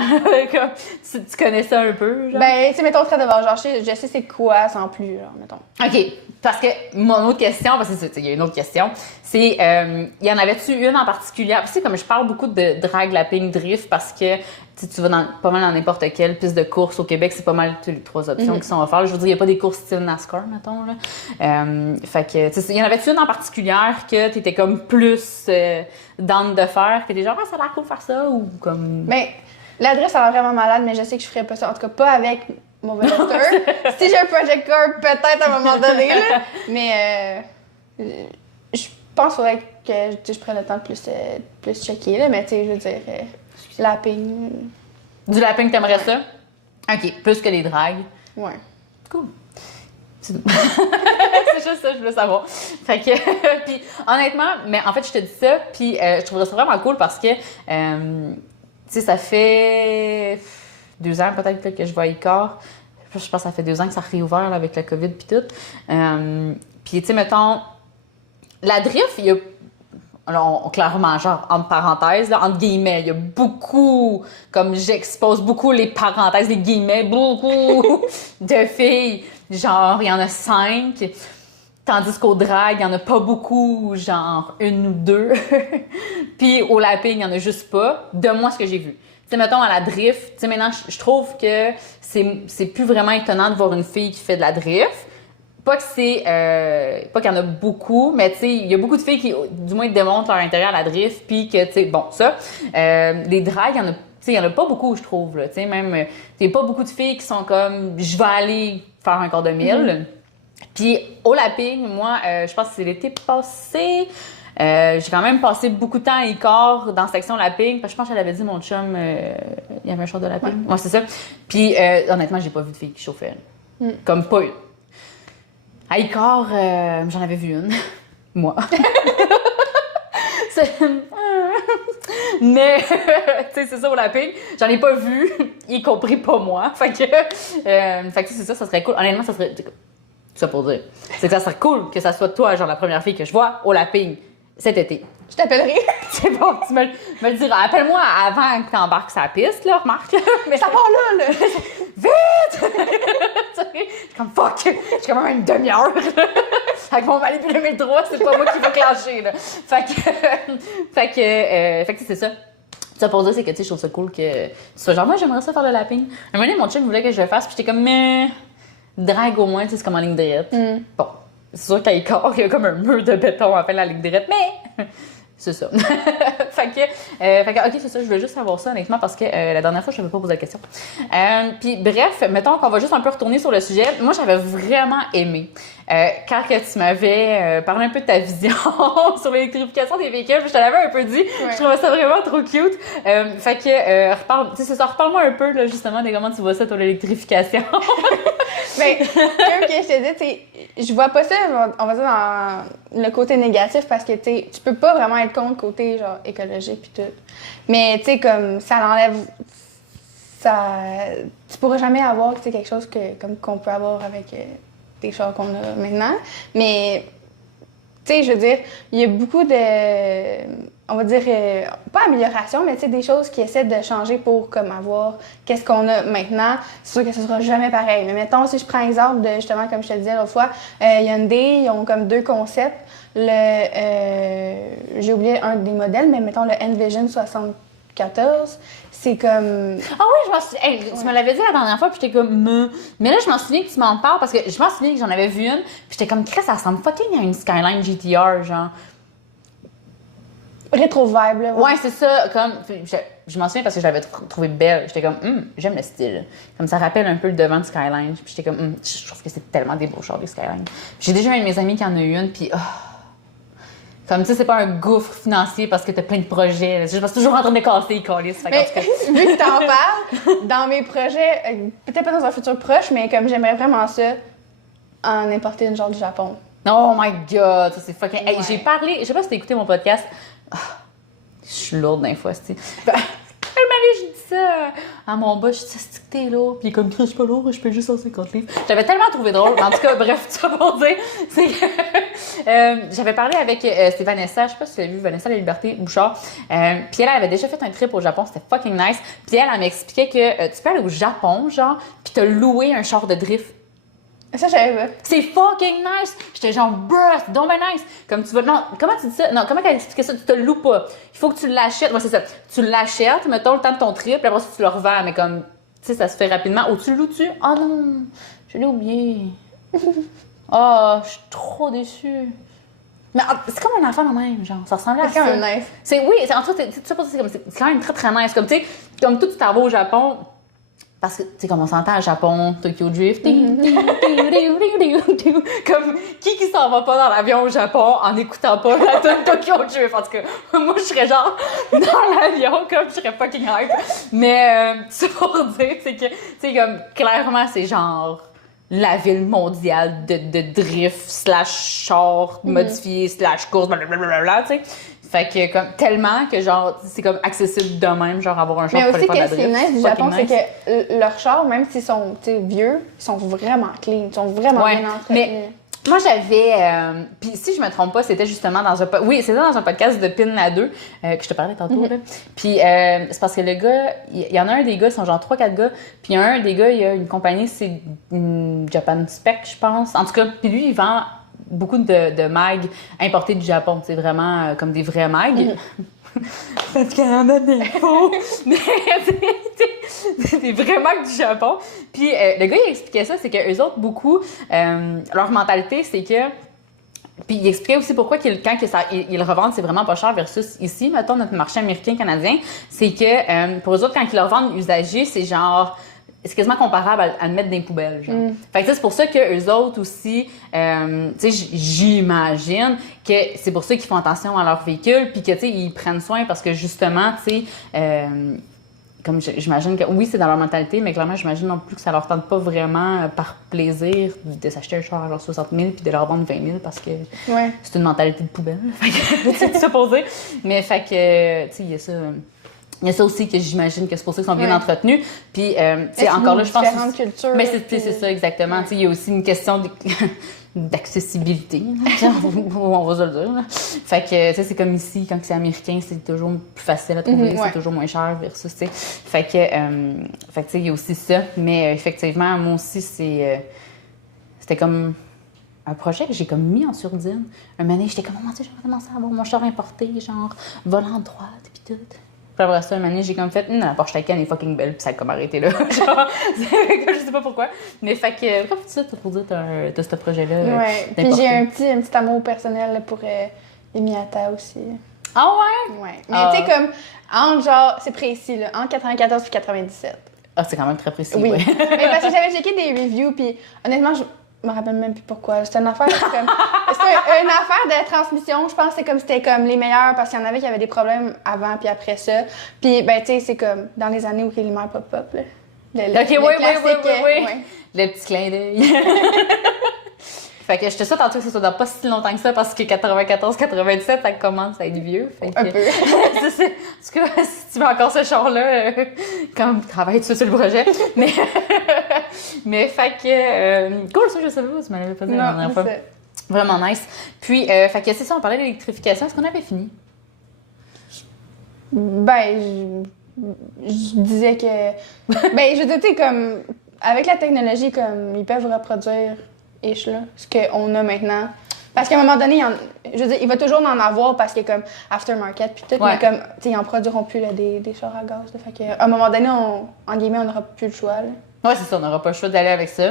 comme, tu connais ça un peu, genre? Ben, tu sais, mettons, très d'abord, genre, je sais c'est quoi sans plus, genre, mettons. OK, parce que mon autre question, parce que il y a une autre question, c'est, y en avait-tu une en particulier? Tu sais, comme je parle beaucoup de drag, lapping, drift, parce que tu vas pas mal dans n'importe quelle piste de course au Québec, c'est pas mal les 3 options qui sont offertes. Je veux dire, il n'y a pas des courses style NASCAR, mettons, là. Fait que, tu sais, y en avait-tu une en particulière que t'étais comme plus down de faire, que t'es genre, ah, ça a l'air cool de faire ça, ou comme... Ben, l'adresse, ça a l'air vraiment malade, mais je sais que je ferais pas ça. En tout cas, pas avec mon Veloster. Si j'ai un Project Car, peut-être à un moment donné, là. Mais je pense qu'il faudrait que je prenne le temps de plus checker, là. Mais tu sais, je veux dire, lapping. Du lapping, t'aimerais ça? OK, plus que les drags. Ouais. Cool. C'est juste ça, je voulais savoir. Fait que, puis honnêtement, mais en fait, je te dis ça, puis je trouverais ça vraiment cool parce que, tu sais, ça fait 2 ans peut-être que je vois Icor. Je pense que ça fait 2 ans que ça a réouvert là, avec la COVID puis tout. Puis, tu sais, mettons, la drift, il y a alors, clairement, genre, entre parenthèses, là, entre guillemets, il y a beaucoup, comme j'expose beaucoup les parenthèses, les guillemets, beaucoup de filles. Genre, il y en a 5. Tandis qu'au drag, il y en a pas beaucoup, genre 1 ou 2. Puis au lapping, il y en a juste pas, de moi, ce que j'ai vu. Tu sais, mettons, à la drift, tu sais, maintenant, je trouve que c'est plus vraiment étonnant de voir une fille qui fait de la drift. Pas que pas qu'il y en a beaucoup, mais tu sais, il y a beaucoup de filles qui, du moins, démontrent leur intérêt à la drift, puis que, tu sais, bon, ça, les drags, il y en a pas beaucoup, je trouve, là, tu sais, même, il y a pas beaucoup de filles qui sont comme, je vais aller faire un quart de mille. Puis au lapping, moi, je pense que c'est l'été passé, j'ai quand même passé beaucoup de temps à Icor dans la section lapping, parce que je pense que j'avais dit mon chum, il y avait un show de lapping. Ouais, c'est ça. Puis honnêtement, j'ai pas vu de filles qui chauffaient. Comme pas une. À Icor, j'en avais vu une. Moi. Mais, tu sais, c'est ça au lapping. J'en ai pas vu, y compris pas moi. Fait que c'est ça serait cool. Honnêtement, ça serait... Tout ça pour dire. C'est que ça serait cool que ça soit toi, genre, la première fille que je vois au lapping cet été. Je t'appellerai. C'est bon, tu me le diras. Appelle-moi avant que t'embarques sur la piste, là, remarque. Mais ça part là! Vite! Je suis comme fuck! J'ai quand même une demi-heure. Avec mon Malibu 2003, c'est pas moi qui va clencher, là. Fait que c'est ça. Ça pour dire, c'est que, tu sais, je trouve ça cool que tu sois genre, moi, j'aimerais ça faire le lapping. Un moment donné, mon chum voulait que je le fasse, puis j'étais comme, mais drague au moins, tu sais, c'est comme en ligne droite. Bon, c'est sûr qu'à Icor, il y a comme un mur de béton à la fin de la ligne droite, mais c'est ça. fait que, ok, c'est ça, je voulais juste savoir ça, honnêtement, parce que la dernière fois, je n'avais pas posé la question. Puis bref, mettons qu'on va juste un peu retourner sur le sujet. Moi, j'avais vraiment aimé quand que tu m'avais parlé un peu de ta vision sur l'électrification des véhicules. Je te l'avais un peu dit. Ouais. Je trouvais ça vraiment trop cute. Fait que, c'est ça, reparle-moi un peu, là, justement, de comment tu vois ça, toi, l'électrification. Mais, comme que je te dis, je vois pas ça, on va dire, dans le côté négatif, parce que, tu sais, tu peux pas vraiment être contre le côté, genre, écologique pis tout. Mais, tu sais, comme, ça l'enlève... Tu pourras jamais avoir, tu sais, quelque chose qu'on peut avoir avec des choses qu'on a maintenant. Mais tu sais, je veux dire, il y a beaucoup de, on va dire, pas amélioration, mais tu sais, des choses qui essaient de changer pour comme avoir qu'est-ce qu'on a maintenant. C'est sûr que ce sera jamais pareil. Mais mettons, si je prends l'exemple de, justement, comme je te disais l'autre fois, Hyundai, ils ont comme 2 concepts. J'ai oublié un des modèles, mais mettons le Envision 74, c'est comme... Ah oui, je m'en souviens. Hey, tu me l'avais dit la dernière fois, puis j'étais comme... Mais là, je m'en souviens que tu m'en parles, parce que je m'en souviens que j'en avais vu une, puis j'étais comme, Chris, ça ressemble fucking à une Skyline GTR, genre. Rétro vibe, là. Ouais, c'est ça. Comme, je m'en souviens parce que je l'avais trouvée belle. J'étais comme, j'aime le style. Comme ça rappelle un peu le devant de Skyline. Puis j'étais comme, je trouve que c'est tellement des beaux chars, des Skyline. J'ai déjà un de mes amis qui en a eu une, puis... Comme tu sais, c'est pas un gouffre financier parce que t'as plein de projets. Je suis toujours en train de casser les calices. Mais vu que t'en parles, dans mes projets, peut-être pas dans un futur proche, mais comme j'aimerais vraiment ça, en importer une genre du Japon. Oh my god, ça c'est fucking... Hey, Ouais. j'ai parlé... Je sais pas si t'as écouté mon podcast. Je suis lourde d'un fois, tu sais. Je dis ça à mon boss, je dis, c'est que t'es lourd. Puis il est comme, je suis pas lourd, je paye juste 150 livres. J'avais tellement trouvé drôle. En tout cas, bref, tout ça pour dire, c'est que j'avais parlé avec c'est Vanessa, je sais pas si tu l'as vu, Vanessa La Liberté Bouchard. Puis elle avait déjà fait un trip au Japon, c'était fucking nice. Puis elle m'expliquait que tu peux aller au Japon, genre, puis t'as loué un char de drift. Ça, j'avais pas. C'est fucking nice! J'étais genre, bruh, c'est donc ben nice! Comme tu vas. Non, comment tu dis ça? Non, comment qu'elle expliquait ça? Tu te loues pas. Il faut que tu l'achètes. Moi, c'est ça. Tu l'achètes, mettons le temps de ton trip, puis après ça, tu le revends, mais comme, tu sais, ça se fait rapidement. Ou tu le loues-tu? Oh non, je l'ai oublié. Oh, je suis trop déçue. Mais c'est comme un enfant de même, genre, ça ressemble à C'est ça. quand même nice. Oui, en tout cas, c'est quand même très très nice. Comme, tu sais, comme tout, tu t'en vas au Japon. Parce que, tu sais, comme on s'entend à Japon, Tokyo Drift, comme qui s'en va pas dans l'avion au Japon en écoutant pas la tune Tokyo Drift? En tout cas, moi, je serais genre dans l'avion, comme je serais fucking hype. Mais, c'est pour dire, c'est que, tu sais, comme, clairement, c'est genre la ville mondiale de drift slash char modifié slash course, blablabla, tu sais. Fait que comme tellement que genre c'est comme accessible de même, genre avoir un char Mais pour aller aussi, faire de la qu'est-ce qui est drift. nice du Japon, c'est que leurs chars, même s'ils sont vieux, ils sont vraiment clean, ils sont vraiment Ouais, bien entretenus. mais moi j'avais puis si je me trompe pas, c'était justement dans un c'était dans un podcast de Pin la 2 que je te parlais tantôt là. Puis c'est parce que le gars, il y en a un des gars, ils sont genre 3-4 gars, puis il y a un des gars, il y a une compagnie, c'est Japan Spec, je pense. En tout cas, puis lui il vend beaucoup de mags importés du Japon, c'est vraiment comme des vrais mags. Parce qu'il y en a des faux, mais des vrais mags du Japon. Puis le gars, il expliquait ça, c'est qu'eux autres, beaucoup, leur mentalité, c'est que... Puis il expliquait aussi pourquoi ils le revendent, c'est vraiment pas cher versus ici, mettons, notre marché américain-canadien. C'est que pour eux autres, quand ils le revendent usagé, c'est genre... C'est quasiment comparable à le mettre dans les poubelles, genre. Fait que c'est pour ça qu'eux autres aussi, tu sais, j'imagine que c'est pour ça qu'ils font attention à leur véhicule, puis que, tu sais, ils prennent soin parce que justement, tu sais, comme j'imagine que, oui, c'est dans leur mentalité, mais clairement, j'imagine non plus que ça leur tente pas vraiment par plaisir de s'acheter un char à genre 60 000 puis de leur vendre 20 000 parce que c'est une mentalité de poubelle. Fait que, c'est supposé. Mais fait que, tu sais, il y a ça... Il y a ça aussi que j'imagine que c'est pour ça qu'ils sont bien entretenus. Puis, tu sais, encore là, je pense... différentes cultures. Mais c'est ça, exactement. Tu sais, il y a aussi une question d'accessibilité, on va se le dire. Là. Fait que, tu sais, c'est comme ici, quand c'est américain, c'est toujours plus facile à trouver, c'est toujours moins cher versus, tu sais. Fait que, tu sais, il y a aussi ça. Mais effectivement, moi aussi, c'était comme... un projet que j'ai comme mis en sourdine. Un moment donné, j'étais comme, oh mon Dieu, j'ai commencé à avoir mon char importé, genre, volant droite, puis tout. Puis après ça, un moment donné, j'ai comme fait, la Porsche Taycan est fucking belle, puis ça a comme arrêté là. Genre, je sais pas pourquoi. Mais fait que, comme ça, t'as pour dire, t'as ce projet-là. Ouais. Puis j'ai un petit amour personnel là, pour Emiata aussi. Ah ouais? Ouais. Mais tu sais, comme, entre genre, c'est précis, là, entre 94 et 97. Ah, c'est quand même très précis, Oui. ouais. Mais parce que j'avais checké des reviews, puis honnêtement, je me rappelle même plus pourquoi. C'était une affaire comme... C'était une affaire de transmission. Je pense que c'était comme les meilleurs parce qu'il y en avait qui avaient des problèmes avant puis après ça. Puis, ben, tu sais, c'est comme dans les années où les lumières pop-up, là. OK, oui. Le petit clin d'œil. Fait que je te souhaite en tout cas que ça soit pas si longtemps que ça parce que 94-97, ça commence à être vieux. Fait que, un peu. En tout cas, si tu veux encore ce char-là, comme travaille dessus sur le projet. Mais fait que... cool, ça, je sais pas, tu m'avais pas dit la dernière fois. Vraiment nice. Puis, fait que c'est ça, on parlait d'électrification. Est-ce qu'on avait fini? Ben, je disais que... Ben, je veux dire, tu sais, comme... Avec la technologie, comme, ils peuvent reproduire, ish, là, ce qu'on a maintenant. Parce qu'à un moment donné, je veux dire, il va toujours en avoir parce que, comme, aftermarket puis tout, Ouais. mais comme, tu sais, ils en produiront plus, là, des chars à gaz, là. Fait que, à un moment donné, en guillemets, on n'aura plus le choix, là. Ouais, c'est ça, on n'aura pas le choix d'aller avec ça.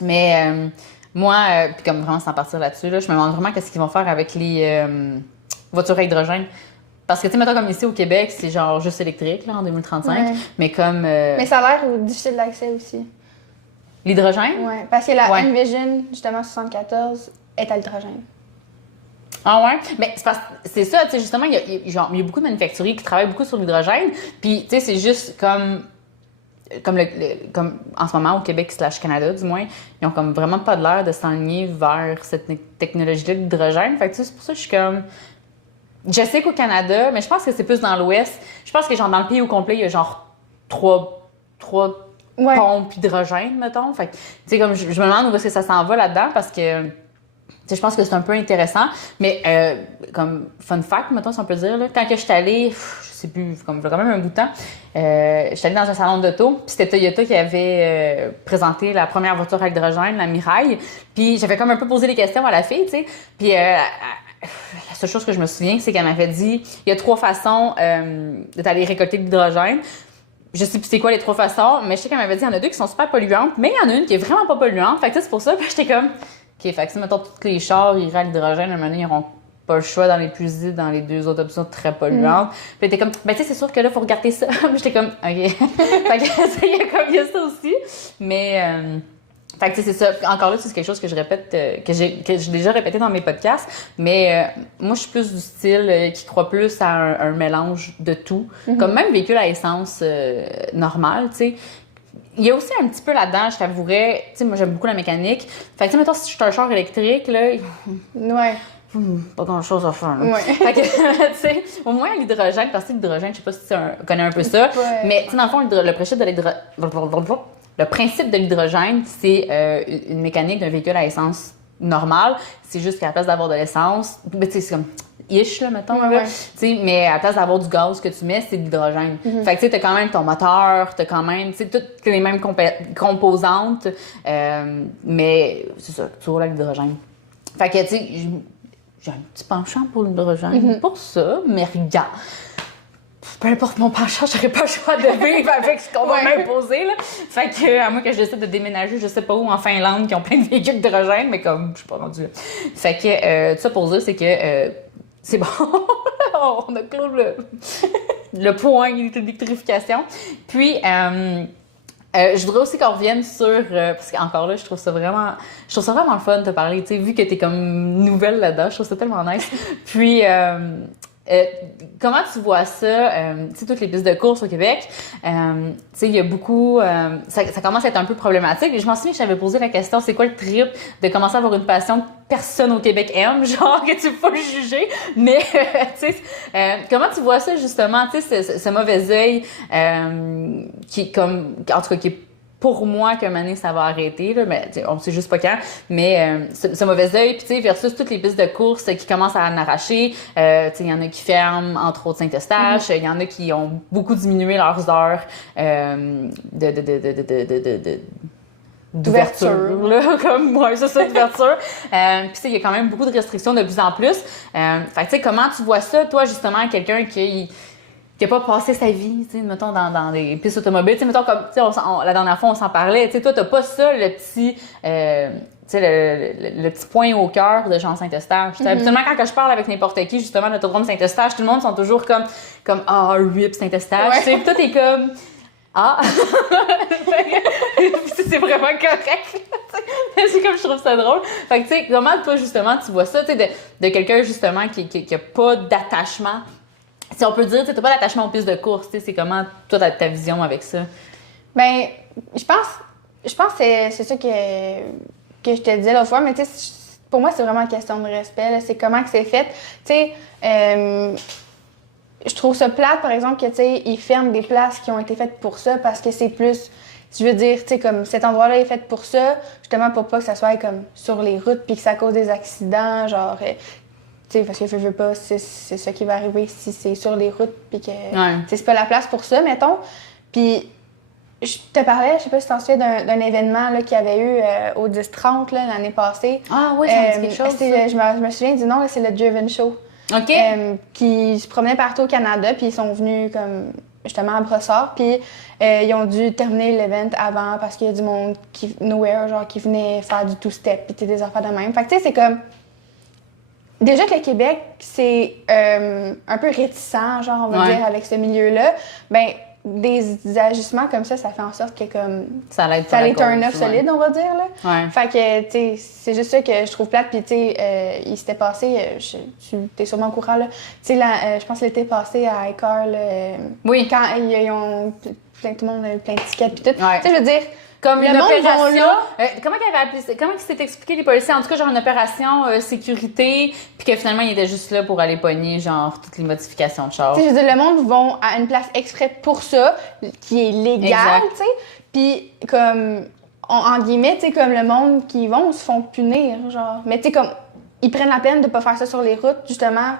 Mais moi, puis comme vraiment sans partir là-dessus, là, je me demande vraiment qu'est-ce qu'ils vont faire avec les voitures à hydrogène. Parce que, tu sais, mettons comme ici au Québec, c'est genre juste électrique, là, en 2035. Ouais. Mais comme Mais ça a l'air difficile d'accès aussi. l'hydrogène. Ouais, parce que la Ouais. Envision, justement, 74, est à l'hydrogène. Ah ouais? Mais c'est ça, tu sais, justement, il y a beaucoup de manufacturiers qui travaillent beaucoup sur l'hydrogène. Puis, tu sais, c'est juste comme en ce moment au Québec / Canada, du moins, ils ont comme vraiment pas de l'air de s'enligner vers cette technologie-là de l'hydrogène. Fait que, tu sais, c'est pour ça que je suis comme... Je sais qu'au Canada, mais je pense que c'est plus dans l'Ouest. Je pense que, genre, dans le pays au complet, il y a genre trois Ouais. pompes hydrogène, mettons. Fait que, tu sais, comme, je me demande où est-ce que ça s'en va là-dedans, parce que... Tu sais, je pense que c'est un peu intéressant, mais comme fun fact, mettons, si on peut dire, là, quand que je suis allée, je sais plus, comme quand même un bout de temps, je suis allée dans un salon d'auto, puis c'était Toyota qui avait présenté la première voiture à hydrogène, la Mirai, puis j'avais comme un peu posé des questions à la fille, tu sais, puis la seule chose que je me souviens, c'est qu'elle m'avait dit, il y a 3 façons d'aller récolter de l'hydrogène. Je sais plus c'est quoi les 3 façons, mais je sais qu'elle m'avait dit, il y en a 2 qui sont super polluantes, mais il y en a une qui est vraiment pas polluante, fait que c'est pour ça, puis j'étais comme... OK, fait que si, mettons, tous les chars iraient à l'hydrogène, à un moment donné, ils n'auront pas le choix dans les plus vite, dans les 2 autres options très polluantes. Puis t'es comme, ben tu sais, c'est sûr que là, il faut regarder ça. Puis j'étais comme, OK. Fait que ça, il y a ça aussi. Mais, fait que tu sais, c'est ça. Encore là, c'est quelque chose que je répète, que j'ai déjà répété dans mes podcasts. Mais moi, je suis plus du style qui croit plus à un mélange de tout. Comme même véhicule à essence normal, tu sais. Il y a aussi un petit peu là-dedans, je t'avouerais, tu sais, moi j'aime beaucoup la mécanique. Fait que, tu sais, mettons, si je suis un char électrique, là, Ouais. pas grand-chose à faire. Là. Ouais. Fait que, tu sais, au moins l'hydrogène, parce que l'hydrogène, je sais pas si tu connais un peu ça, Ouais. mais tu sais, dans le fond, le principe de le principe de l'hydrogène, c'est une mécanique d'un véhicule à essence normale. C'est juste qu'à la place d'avoir de l'essence, tu sais, c'est comme ish, là, mettons, Ouais, là. ouais. Tu sais, mais à la place d'avoir du gaz que tu mets, c'est de l'hydrogène. Fait que, tu sais, t'as quand même ton moteur, t'as quand même, tu sais, toutes les mêmes composantes, mais c'est ça, tu roules avec l'hydrogène. Fait que, tu sais, j'ai un petit penchant pour l'hydrogène pour ça, mais regarde, peu importe mon penchant, j'aurais pas le choix de vivre avec ce qu'on va m'imposer, là. Fait que, à moins que je décide de déménager, je sais pas où, en Finlande, qui ont plein de véhicules d'hydrogène, mais comme, je suis pas rendue là. Fait que, tout ça pour dire, c'est que, c'est bon. On a clos le point d'électrification. Puis, je voudrais aussi qu'on revienne sur... parce qu'encore là, je trouve ça vraiment le fun de te parler. Tu sais, vu que t'es comme nouvelle là-dedans, je trouve ça tellement nice. Puis... comment tu vois ça, tu sais, toutes les pistes de course au Québec, tu sais, il y a beaucoup, ça commence à être un peu problématique. Et je m'en souviens que j'avais posé la question, c'est quoi le trip de commencer à avoir une passion que personne au Québec aime, genre que tu peux pas juger, mais, tu sais, comment tu vois ça justement, tu sais, ce mauvais œil qui est comme, en tout cas, qui est pour moi qu'à un moment donné, ça va arrêter, là, mais on sait juste pas quand. Mais ce mauvais œil, puis tu sais, versus toutes les pistes de course qui commencent à en arracher. Tu sais, il y en a qui ferment, entre autres Saint-Eustache. Il y en a qui ont beaucoup diminué leurs heures d'ouverture, là, comme moi, c'est ça, d'ouverture. Puis tu sais, il y a quand même beaucoup de restrictions de plus en plus. Fait que tu sais, comment tu vois ça, toi, justement, quelqu'un qui a pas passé sa vie, tu sais, mettons, dans des pistes automobiles. Tu sais, mettons, comme, tu sais, la dernière fois, on s'en parlait. Tu sais, toi, t'as pas ça, le petit, tu sais, le petit point au cœur de Jean Saint-Eustache. Habituellement, quand je parle avec n'importe qui, justement, de l'autodrome Saint-Eustache, tout le monde sont toujours comme RIP Saint-Eustache. Tu sais, puis toi, t'es comme, c'est vraiment correct. C'est comme je trouve ça drôle. Fait que, tu sais, comment, toi, justement, tu vois ça, tu sais, de quelqu'un, justement, qui a pas d'attachement. Si on peut dire, tu n'as pas d'attachement aux pistes de course, c'est comment toi ta vision avec ça? Ben, je pense que c'est ça que je te disais l'autre fois, mais tu sais, pour moi, c'est vraiment une question de respect. Là. C'est comment que c'est fait. Tu sais, je trouve ça plate, par exemple, que tu sais, ils ferment des places qui ont été faites pour ça parce que c'est plus je veux dire, tu sais, comme cet endroit-là est fait pour ça, justement pour pas que ça soit comme sur les routes puis que ça cause des accidents, genre, tu sais, parce que je veux pas, c'est ça qui va arriver si c'est sur les routes puis que, c'est pas la place pour ça, mettons. Puis, je te parlais, je sais pas si tu t'en souviens d'un événement qu'il y avait eu au 10-30 l'année passée. Ah oui, ça me dit quelque chose. Je me souviens du nom, là, c'est le Driven Show. OK. Qui se promenaient partout au Canada, puis ils sont venus comme justement à Brossard, puis ils ont dû terminer l'event avant parce qu'il y a du monde nowhere, genre qui venait faire du two-step, puis des affaires de même. Fait que tu sais, c'est comme déjà que le Québec, c'est un peu réticent, genre on va dire, avec ce milieu-là, ben des ajustements comme ça fait en sorte que comme ça les turn off solide, on va dire là. Ouais. Fait que tu sais, c'est juste ça que je trouve plate. Puis tu sais, il s'était passé, t'es sûrement au courant là. Tu sais, je pense l'été passé à Icar, oui. Quand ils ont tout le monde a eu plein de tickets puis tout. Tu sais, je veux dire. Comme le une opération. Là, comment ils avaient appelé ça? Comment ils s'étaient expliqué les policiers? En tout cas, genre une opération sécurité, puis que finalement, ils étaient juste là pour aller pogner, genre, toutes les modifications de char. Tu sais, je veux dire, le monde vont à une place exprès pour ça, qui est légal, tu sais. Puis, comme, en guillemets, tu sais, comme le monde qui y vont se font punir, genre. Mais tu sais, comme, ils prennent la peine de pas faire ça sur les routes, justement,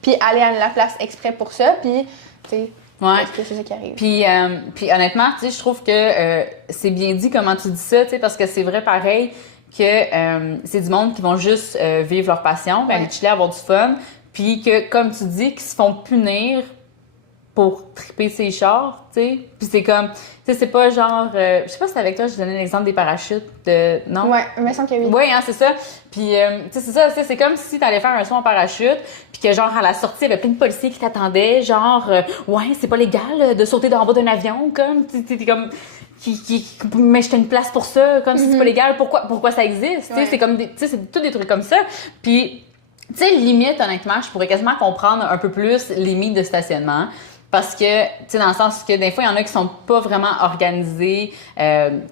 puis aller à la place exprès pour ça, puis, tu sais. Ouais. Parce que c'est ça qui arrive. Puis honnêtement, tu sais, je trouve que c'est bien dit comment tu dis ça, tu sais, parce que c'est vrai pareil que c'est du monde qui vont juste vivre leur passion, aller chiller, avoir du fun, puis que, comme tu dis, qu'ils se font punir pour triper ses chars, tu sais. Puis c'est comme, tu sais, c'est pas genre, je sais pas si c'est avec toi, je donnais l'exemple des parachutes, non? Ouais, il me semble que oui. Oui, hein, c'est ça. Puis, tu sais, c'est ça, c'est comme si t'allais faire un saut en parachute, puis que genre, à la sortie, il y avait plein de policiers qui t'attendaient, genre, ouais, c'est pas légal de sauter d'en bas d'un avion, comme, t'es comme, mais j'étais une place pour ça, comme si c'est pas légal, pourquoi ça existe, tu sais, c'est comme, tu sais, c'est tous des trucs comme ça. Puis, tu sais, limite, honnêtement, je pourrais quasiment comprendre un peu plus les limites de stationnement. Parce que, tu sais, dans le sens que des fois, il y en a qui sont pas vraiment organisés, tu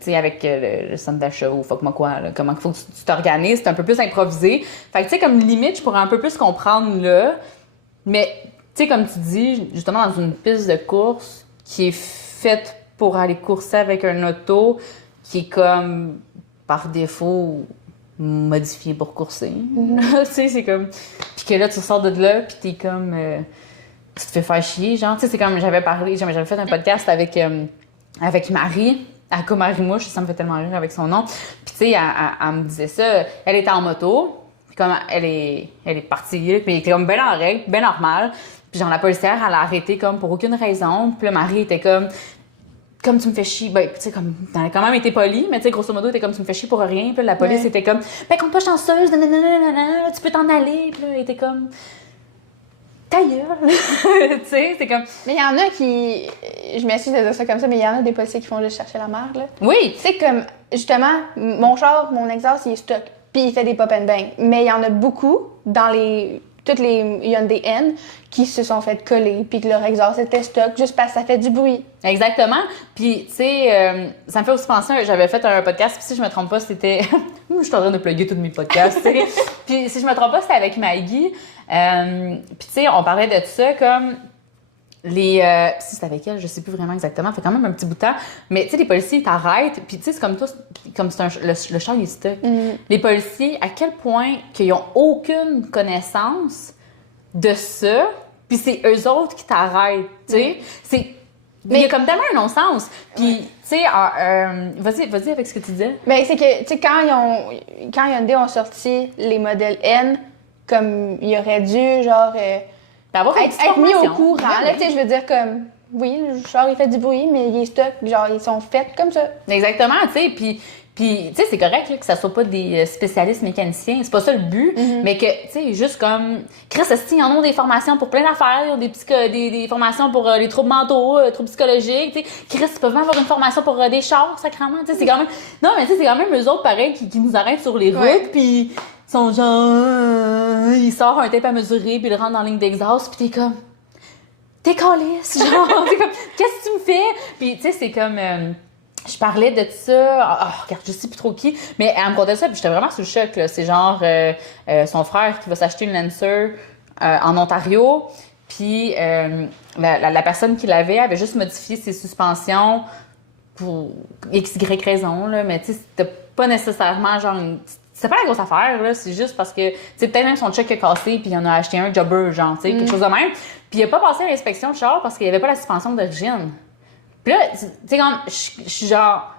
sais, avec le centre d'achat ou fuck moi quoi, là, comment il faut que tu t'organises, c'est un peu plus improvisé. Fait que, tu sais, comme limite, je pourrais un peu plus comprendre là. Mais, tu sais, comme tu dis, justement, dans une piste de course qui est faite pour aller courser avec un auto qui est comme, par défaut, modifié pour courser. Tu sais, c'est comme... Puis que là, tu sors de là, puis t'es comme... tu te fais faire chier, genre. Tu sais, c'est comme j'avais fait un podcast avec Marie, à Comarimouche, ça me fait tellement rire avec son nom. Puis, tu sais, elle me disait ça. Elle était en moto, puis comme elle est partie, puis elle était comme bien en règle, bien normale. Puis, genre, la policière, elle a arrêté comme pour aucune raison. Puis, là, Marie était comme tu me fais chier, ben, tu sais, comme, elle a quand même été polie, mais tu sais, grosso modo, elle était comme tu me fais chier pour rien. Puis, la police était comme, ben, compte pas chanceuse, nanana, tu peux t'en aller. Puis, là, elle était comme. Ta gueule! Tu sais, c'est comme... Mais il y en a qui... Je m'excuse de dire ça comme ça, mais il y en a des policiers qui font juste chercher la merde, là. Oui! Tu sais, comme, justement, mon char, mon exhaust, il est stock, puis il fait des pop and bang. Mais il y en a beaucoup dans toutes les Hyundai N qui se sont fait coller, puis que leur exhaust était stock juste parce que ça fait du bruit. Exactement. Puis, tu sais, ça me fait aussi penser, j'avais fait un podcast, puis si je me trompe pas, c'était... je suis en train de plugger tous mes podcasts, tu sais. Puis, si je me trompe pas, c'était avec Maggie. Puis, tu sais, on parlait de ça comme... Si c'était avec elle, je sais plus vraiment exactement, ça fait quand même un petit bout de temps. Mais tu sais, les policiers, ils t'arrêtent, puis tu sais, c'est comme toi, comme c'est le char, il est stock. Les policiers, à quel point qu'ils ont aucune connaissance de ça, puis c'est eux autres qui t'arrêtent, tu sais. Mais il y a comme tellement un non-sens. Puis, tu sais, vas-y avec ce que tu disais. Mais c'est que, tu sais, quand Hyundai ont sorti les modèles N, comme il aurait dû, genre... être mis au courant, là, tu sais, je veux dire, comme, oui, le char, il fait du bruit, mais il est stock, genre, ils sont faits comme ça. Exactement, tu sais, puis tu sais, c'est correct là, que ça soit pas des spécialistes mécaniciens, c'est pas ça le but, mais que, tu sais, juste comme, Chris, ils en ont des formations pour plein d'affaires, des formations pour les troubles mentaux, troubles psychologiques, tu sais, Chris, ils peuvent même avoir une formation pour des chars, sacrément, tu sais, c'est quand même, non, mais tu sais, c'est quand même eux autres, pareil, qui nous arrêtent sur les routes, puis ils sont genre, ils sortent un tape à mesurer, puis ils le rentrent dans la ligne d'exhaust, puis t'es comme, t'es calisse, genre, t'es comme, qu'est-ce que tu me fais? Puis, tu sais, c'est comme, je parlais de ça, regarde, je sais plus trop qui, mais elle me contait ça, puis j'étais vraiment sous le choc, là. C'est genre, son frère qui va s'acheter une Lancer en Ontario, puis la personne qui l'avait avait juste modifié ses suspensions pour X, Y raison, là, mais tu sais, c'était pas nécessairement genre c'était pas la grosse affaire, là, c'est juste parce que, tu sais, peut-être même son check a cassé, puis il en a acheté un jobber, genre, tu sais, quelque chose de même. Puis il a pas passé à l'inspection de char parce qu'il y avait pas la suspension d'origine. Puis là, tu sais, comme, je suis genre,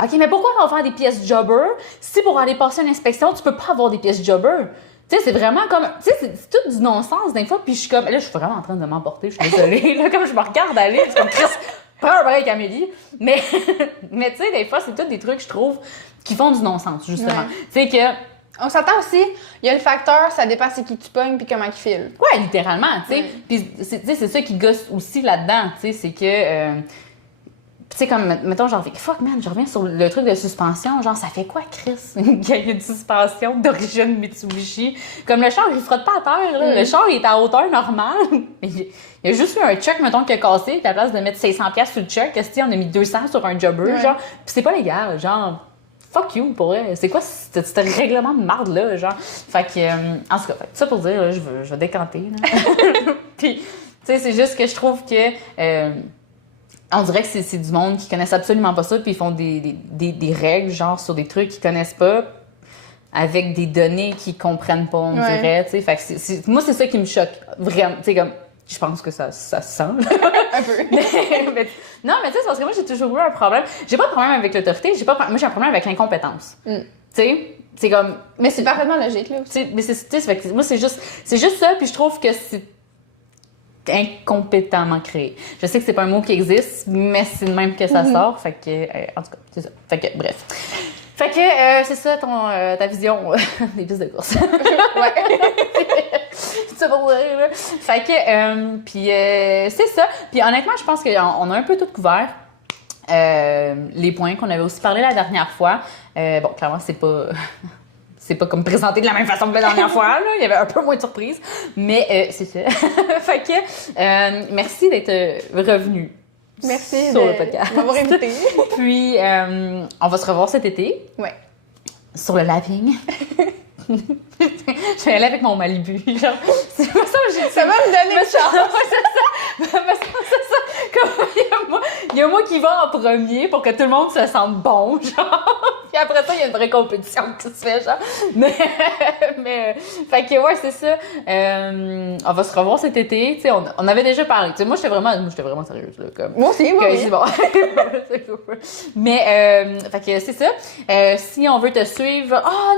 OK, mais pourquoi on va faire des pièces jobber si pour aller passer une inspection, tu peux pas avoir des pièces jobber? Tu sais, c'est vraiment comme, tu sais, c'est tout du non-sens des fois, puis je suis comme, là, je suis vraiment en train de m'emporter, je suis désolée, là, comme je me regarde aller, c'est comme, Chris, prends un break, Amélie. Mais tu sais, des fois, c'est tout des trucs, je trouve, qui font du non-sens, justement. Tu sais que... On s'entend aussi, il y a le facteur, ça dépend c'est qui tu pognes puis comment il file. Ouais, littéralement, tu sais. Puis, c'est ça qui gosse aussi là-dedans, tu sais, c'est que... tu sais, comme, mettons, genre, fuck, man, je reviens sur le truc de suspension. Genre, ça fait quoi, Chris, qu'il y a une suspension d'origine Mitsubishi? Comme le char, il frotte pas à terre, là. Le char, il est à hauteur normale. Il y a juste eu un check, mettons, qui a cassé. Puis à la place de mettre 500$ sur le check, on a mis 200 sur un jobber, genre. Puis c'est pas légal, genre. Fuck you, pour vrai. C'est quoi ce règlement de marde-là, genre? Fait que, en tout cas, ça pour dire, là, je vais décanter, là. Puis, tu sais, c'est juste que je trouve que... on dirait que c'est du monde qui connaissent absolument pas ça, puis ils font des règles, genre, sur des trucs qu'ils connaissent pas, avec des données qu'ils comprennent pas, on dirait, tu sais. Fait que moi, c'est ça qui me choque, vraiment. Tu sais, comme, je pense que ça se sent, un peu. Non, mais tu sais, c'est parce que moi, j'ai toujours eu un problème. J'ai pas de problème avec l'autorité, moi, j'ai un problème avec l'incompétence. Tu sais, c'est comme... Mais c'est parfaitement logique, là. Mais moi, c'est juste ça, puis je trouve que c'est incompétemment créé. Je sais que c'est pas un mot qui existe, mais c'est de même que ça sort. Fait que, en tout cas, c'est ça. Fait que, bref. Fait que, c'est ça ta vision des pistes de course. Ouais. C'est ça pour dire, là. Fait que, puis c'est ça. Puis honnêtement, je pense qu'on a un peu tout couvert. Les points qu'on avait aussi parlé la dernière fois. Bon, clairement, c'est pas comme présenté de la même façon que la dernière fois, là. Il y avait un peu moins de surprise. Mais c'est ça. Fait que merci d'être revenu. Merci sur le podcast. de m'avoir invité. Puis, on va se revoir cet été. Ouais. Sur le lapping. Je vais aller avec mon Malibu. Genre, c'est pas ça que j'ai dit. Ça va me donner une chance. C'est ça. Comme, il y a moi qui va en premier pour que tout le monde se sente bon, genre. Puis après ça, il y a une vraie compétition qui se fait, genre. Mais fait que, ouais, c'est ça. On va se revoir cet été. Tu sais, on avait déjà parlé. Tu sais, moi, j'étais vraiment sérieuse, là. Comme, moi aussi. C'est bon. C'est cool. Mais, fait que c'est ça. Si on veut te suivre... Oh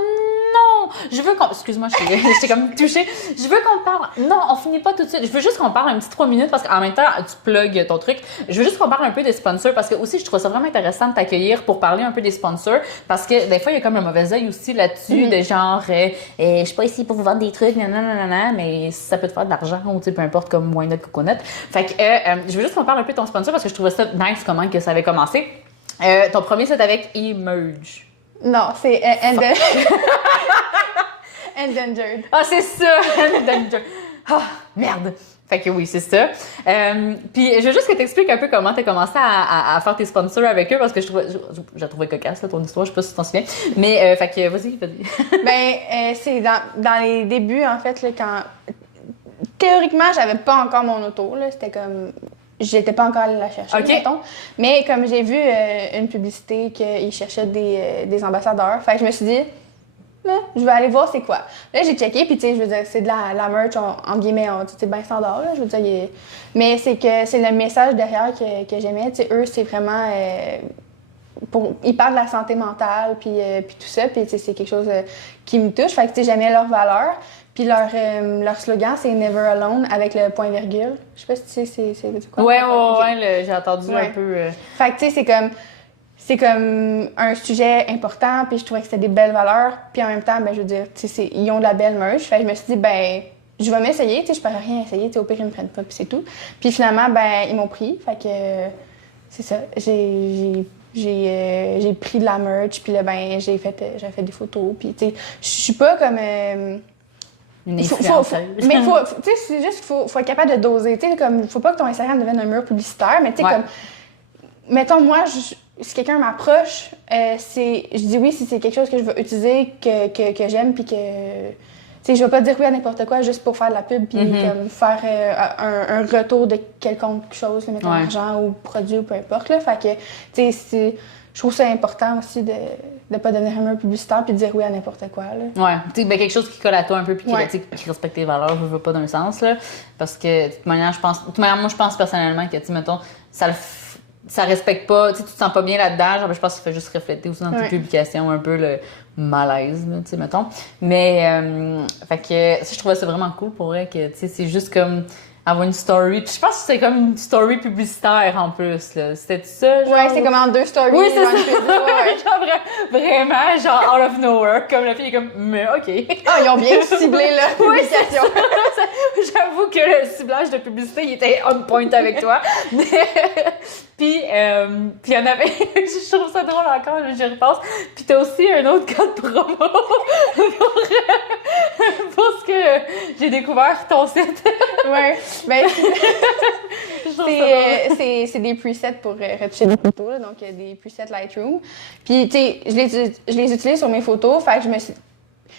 non! Je veux qu'on... Excuse-moi, j'étais comme touchée. Je veux qu'on parle... Non, on finit pas tout de suite. Je veux juste qu'on parle un petit 3 minutes parce qu'en même temps, tu plugues ton truc. Je veux juste qu'on parle un peu des sponsors parce que aussi, je trouve ça vraiment intéressant de t'accueillir pour parler un peu des sponsors parce que des fois, il y a comme un mauvais œil aussi là-dessus de genre, je suis pas ici pour vous vendre des trucs, nanana, mais ça peut te faire de l'argent ou tu sais, peu importe, comme Why Not Coconut. Fait que je veux juste qu'on parle un peu de ton sponsor parce que je trouvais ça nice comment que ça avait commencé. Ton premier, c'est avec Emerge. Non, c'est Endangered. Ah, c'est ça! Endangered. Ah, merde! Fait que oui, c'est ça. Puis je veux juste que tu expliques un peu comment tu as commencé à faire tes sponsors avec eux parce que je la trouvais cocasse, là, ton histoire, je sais pas si tu t'en souviens. Mais, fait que vas-y. Ben, c'est dans les débuts, en fait, là, quand... Théoriquement, j'avais pas encore mon auto, là. C'était comme... J'étais pas encore allée la chercher, mettons. Mais comme j'ai vu une publicité qu'ils cherchaient des ambassadeurs, fait que je me suis dit, je vais aller voir c'est quoi. Là, j'ai checké, puis tu sais, je veux dire, c'est de la merch, en guillemets, c'est bien standard, là, je veux dire. Mais c'est que c'est le message derrière que j'aimais. Tu sais, eux, c'est vraiment... ils parlent de la santé mentale, puis tout ça, puis c'est quelque chose qui me touche. Fait que tu sais, j'aimais leurs valeurs. Puis leur slogan, c'est Never Alone avec le point virgule. Je sais pas si tu sais c'est quoi. Ouais, j'ai entendu un peu. Fait que tu sais, c'est comme un sujet important, puis je trouvais que c'était des belles valeurs. Puis en même temps, ben je veux dire, tu sais, ils ont de la belle merch. Fait que je me suis dit, ben je vais m'essayer, tu sais, je peux rien essayer, tu sais, au pire ils me prennent pas, puis c'est tout. Puis finalement, ben ils m'ont pris. Fait que c'est ça. J'ai pris de la merch, puis là, ben j'ai fait des photos, puis tu sais, je suis pas comme une influenceuse. Mais tu sais, c'est juste qu'il faut être capable de doser. Tu sais, comme, faut pas que ton Instagram devienne un mur publicitaire, mais tu sais, comme, mettons, moi, si quelqu'un m'approche, je dis oui si c'est quelque chose que je veux utiliser, que j'aime, puis que, tu sais, je vais pas dire oui à n'importe quoi juste pour faire de la pub puis comme faire un retour de quelconque chose, mettons argent ou produit ou peu importe, là. Fait que, tu sais, je trouve ça important aussi de pas devenir un publicitaire puis de dire oui à n'importe quoi, là. Ouais, tu sais, ben quelque chose qui colle à toi un peu puis qui respecte tes valeurs, je veux pas d'un sens, là. Parce que, de toute manière, moi, je pense personnellement que, tu sais, mettons, ça respecte pas, tu sais, tu te sens pas bien là-dedans, genre, je pense que ça fait juste refléter aussi dans tes publications un peu le malaise, tu sais, mettons. Mais, fait que, ça, je trouvais ça vraiment cool pour vrai, que, tu sais, c'est juste comme avoir une story. Puis je pense que c'est comme une story publicitaire en plus, là. C'était ça, genre? Ouais, c'est comme en 2 stories. Oui, c'est ça. Genre, vraiment, genre, out of nowhere. Comme la fille est comme, mais OK. Ah, ils ont bien ciblé la publication. J'avoue que le ciblage de publicité, il était on point avec toi. Puis il y en avait, je trouve ça drôle encore, j'y repasse. Puis t'as aussi un autre code promo pour ce que j'ai découvert ton site. Ouais, ben c'est des presets pour retoucher des photos, là, donc des presets Lightroom. Puis tu sais, je les utilise sur mes photos, fait que je me suis...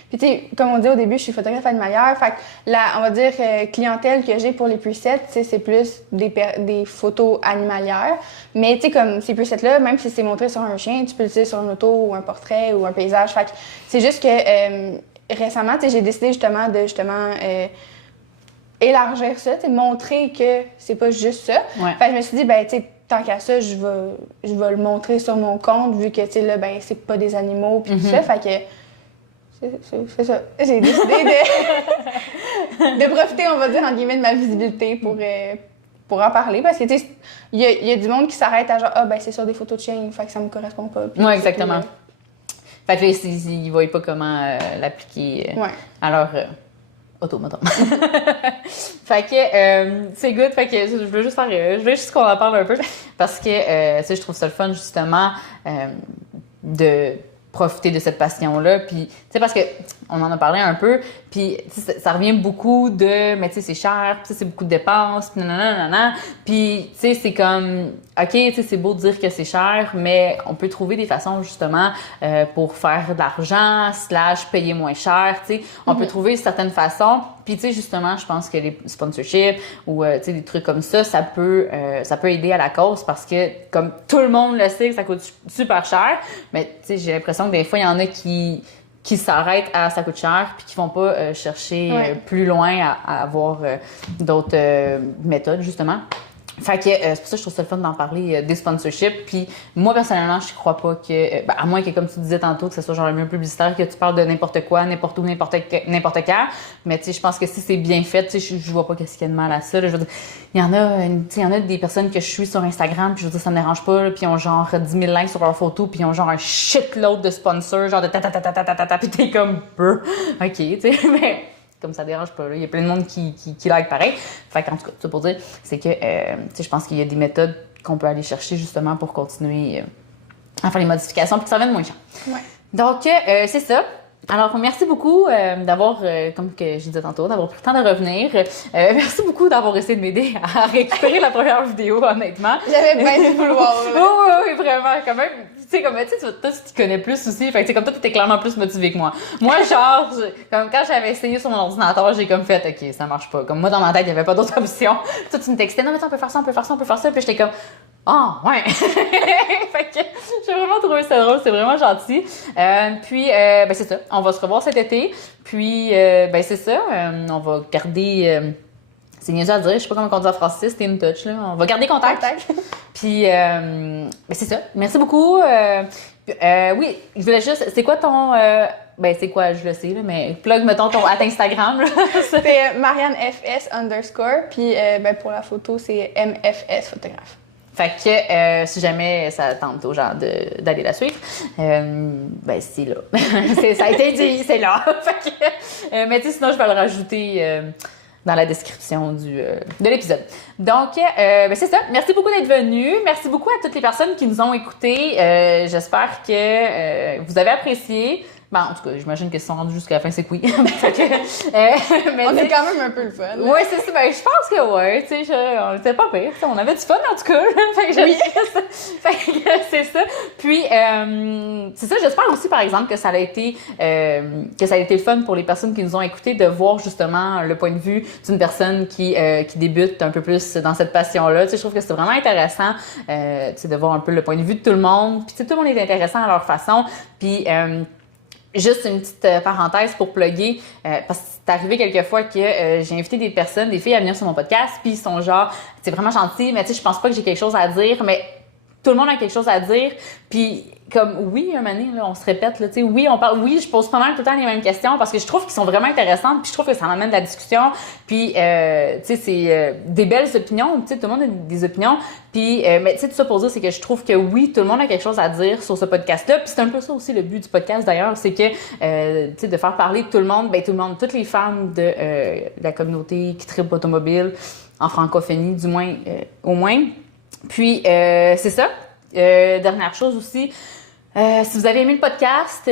Puis tu sais, comme on dit au début, je suis photographe animalière, fait que la, on va dire, clientèle que j'ai pour les presets, tu sais, c'est plus des photos animalières. Mais tu sais, comme ces presets-là, même si c'est montré sur un chien, tu peux l'utiliser sur une auto ou un portrait ou un paysage. Fait que c'est juste que récemment, tu sais, j'ai décidé justement élargir ça, tu sais, montrer que c'est pas juste ça. Ouais. Fait que je me suis dit, ben tu sais, tant qu'à ça, je vais le montrer sur mon compte, vu que tu sais, là, ben c'est pas des animaux puis tout ça. Fait que c'est ça. J'ai décidé de profiter, on va dire, entre guillemets, de ma visibilité pour en parler. Parce que, tu sais, il y a du monde qui s'arrête à genre, ah, ben, c'est sur des photos de chiens, fait que ça me correspond pas. Oui, exactement. Fait que là, ils ne voient pas comment l'appliquer à leur auto, mettons. Fait que, c'est good. Fait que, je voulais juste qu'on en parle un peu. Parce que, tu sais, je trouve ça le fun, justement, de profiter de cette passion-là. Puis, tu sais, parce que on en a parlé un peu, puis ça revient beaucoup de, mais tu sais, c'est cher, puis c'est beaucoup de dépenses, puis nanana. Puis, tu sais, c'est comme, OK, tu sais, c'est beau de dire que c'est cher, mais on peut trouver des façons, justement, pour faire de l'argent, / payer moins cher, tu sais. On peut trouver certaines façons. Puis, tu sais, justement, je pense que les sponsorships ou, tu sais, des trucs comme ça peut aider à la cause parce que, comme tout le monde le sait, que ça coûte super cher. Mais, tu sais, j'ai l'impression que des fois, il y en a qui s'arrêtent à ça coûte cher puis qui vont pas chercher plus loin à avoir d'autres méthodes, justement. Fait que c'est pour ça que je trouve ça le fun d'en parler des sponsorships. Puis moi, personnellement, je crois pas que... à moins que, comme tu disais tantôt, que ce soit genre le milieu publicitaire, que tu parles de n'importe quoi, n'importe où, n'importe quand. Mais tu sais, je pense que si c'est bien fait, tu sais, je vois pas qu'est-ce qu'il y a de mal à ça. Là. Je veux dire, il y en a des personnes que je suis sur Instagram, puis je veux dire, ça me dérange pas, là, puis ils ont genre 10 000 likes sur leurs photos, puis ils ont genre un shitload de sponsors, genre de ta, puis t'es comme... OK, tu sais, mais... Comme ça dérange pas, là. Il y a plein de monde qui like pareil. Fait qu'en tout cas, ça pour dire, c'est que, tu sais, je pense qu'il y a des méthodes qu'on peut aller chercher justement pour continuer à faire les modifications puis que ça vienne moins cher. Ouais. Donc, c'est ça. Alors, merci beaucoup d'avoir, comme que je disais tantôt, d'avoir pris le temps de revenir. Merci beaucoup d'avoir essayé de m'aider à récupérer la première vidéo, honnêtement. J'avais bien du vouloir. Oui, vraiment, quand même. Tu sais, comme, tu sais, toi, tu connais plus aussi. Fait que, comme toi, t'étais clairement plus motivé que moi. Moi, genre, comme quand j'avais essayé sur mon ordinateur, j'ai comme fait, OK, ça marche pas. Comme moi, dans ma tête, il y avait pas d'autre option. Toi, tu me textais, non, mais on peut faire ça, on peut faire ça, on peut faire ça. Puis j'étais comme, ouais. Fait que j'ai vraiment trouvé ça drôle, c'est vraiment gentil. Puis, ben, c'est ça. On va se revoir cet été. Puis, ben, c'est ça. On va garder. C'est niaiseux à dire, je sais pas comment on dit en français, stay in touch, là. On va garder contact. Puis, ben c'est ça. Merci beaucoup. Oui, je voulais juste... C'est quoi ton... ben, c'est quoi, je le sais, là, mais plug, mettons, ton Instagram, là. C'est MarianneFS_. Puis, ben, pour la photo, c'est MFS photographe. Fait que si jamais ça tente aux gens d'aller la suivre, ben c'est là. Ça a été dit, c'est là. Fait que, mais tu sais, sinon, je vais le rajouter... dans la description de l'épisode. Donc, ben c'est ça. Merci beaucoup d'être venu. Merci beaucoup à toutes les personnes qui nous ont écoutés. J'espère que vous avez apprécié. Ben, en tout cas, j'imagine qu'ils se sont rendus jusqu'à la fin, c'est que oui. Mais on est quand même un peu le fun. Ouais, c'est ça. Ben, je pense que ouais, tu sais, on était pas pire. On avait du fun, en tout cas. Fait que oui. Fait que c'est ça. Puis, c'est ça, j'espère aussi, par exemple, que ça a été le fun pour les personnes qui nous ont écoutés de voir justement le point de vue d'une personne qui débute un peu plus dans cette passion-là. Tu sais, je trouve que c'est vraiment intéressant, tu sais, de voir un peu le point de vue de tout le monde. Puis, tu sais, tout le monde est intéressant à leur façon. Puis, juste une petite parenthèse pour plugger, parce que c'est arrivé quelquefois que j'ai invité des personnes, des filles à venir sur mon podcast, puis ils sont genre, c'est vraiment gentil, mais tu sais, je pense pas que j'ai quelque chose à dire, mais tout le monde a quelque chose à dire, puis comme, oui, un moment donné, là, on se répète, là, tu sais, oui, on parle, oui, je pose pas mal tout le temps les mêmes questions parce que je trouve qu'ils sont vraiment intéressantes, puis je trouve que ça m'amène de la discussion, puis, tu sais, c'est des belles opinions, tu sais, tout le monde a des opinions, puis, mais tu sais, tout ça pour dire, c'est que je trouve que oui, tout le monde a quelque chose à dire sur ce podcast-là, puis c'est un peu ça aussi le but du podcast, d'ailleurs, c'est que, tu sais, de faire parler de tout le monde, toutes les femmes de la communauté qui tripe automobile, en francophonie, du moins, au moins. Puis, c'est ça. Dernière chose aussi, si vous avez aimé le podcast,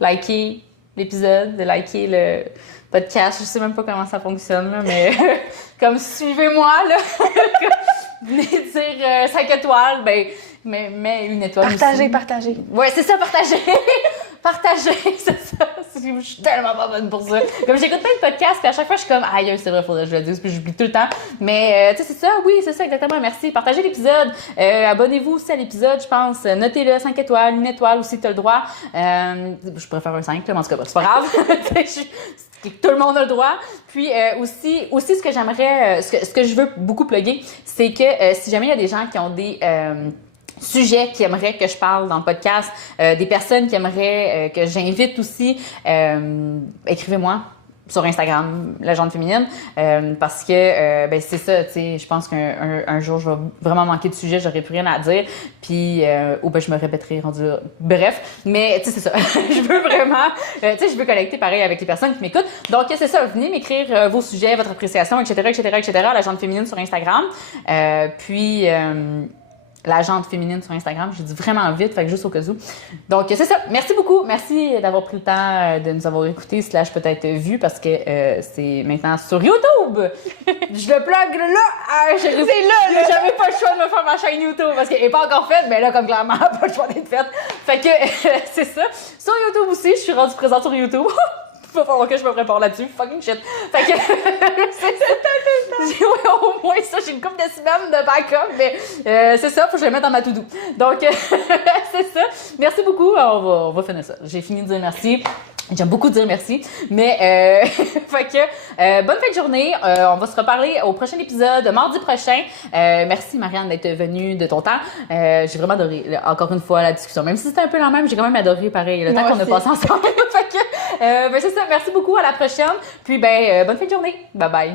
likez l'épisode, likez le podcast. Je sais même pas comment ça fonctionne, là, mais comme suivez-moi, là. Venez dire 5 étoiles, ben, mais une étoile aussi. Partagez. Ouais, c'est ça, partagez. Partagez, c'est ça. Je suis tellement pas bonne pour ça. Comme j'écoute plein de podcasts, puis à chaque fois, je suis comme, aïe, c'est vrai, faudrait que je le dise, puis j'oublie tout le temps. Mais, tu sais, c'est ça, oui, c'est ça, exactement, merci. Partagez l'épisode. Abonnez-vous aussi à l'épisode, je pense. Notez-le 5 étoiles, 1 étoile aussi, t'as le droit. Je préfère un 5, là, mais en tout cas, c'est pas grave. Tout le monde a le droit. Puis aussi ce que j'aimerais, ce que je veux beaucoup plugger, c'est que si jamais il y a des gens qui ont des sujets qui aimeraient que je parle dans le podcast, des personnes qui aimeraient que j'invite aussi, écrivez-moi sur Instagram, la Jante Féminine, parce que ben c'est ça, tu sais, je pense qu'un jour je vais vraiment manquer de sujets, j'aurai plus rien à dire, puis ou ben je me répéterai rendu là. Bref, mais tu sais c'est ça, je veux vraiment, tu sais je veux connecter pareil avec les personnes qui m'écoutent, donc c'est ça, venez m'écrire vos sujets, votre appréciation, etc., la Jante Féminine sur Instagram, puis la Jante Féminine sur Instagram. Je dis vraiment vite, fait que juste au cas où. Donc, c'est ça. Merci beaucoup. Merci d'avoir pris le temps de nous avoir écoutés, / peut-être vu, parce que c'est maintenant sur YouTube. Je le plug là. C'est là. J'avais pas le choix de me faire ma chaîne YouTube parce qu'elle n'est pas encore faite, mais là, comme clairement, elle n'a pas le choix d'être faite. Fait que c'est ça. Sur YouTube aussi, je suis rendue présente sur YouTube. Il va falloir que je me prépare là-dessus. Fucking shit. Fait que ouais, au moins ça, j'ai une couple de semaines de backup, mais c'est ça, faut que je le mette dans ma to-do. Donc, c'est ça. Merci beaucoup. On va finir ça. J'ai fini de dire merci. J'aime beaucoup dire merci, mais fait que bonne fin de journée. On va se reparler au prochain épisode, mardi prochain. Merci Marianne d'être venue de ton temps. J'ai vraiment adoré, encore une fois, la discussion. Même si c'était un peu la même, j'ai quand même adoré pareil le temps qu'on a passé ensemble. Fait que ben c'est ça. Merci beaucoup. À la prochaine. Puis ben bonne fin de journée. Bye bye.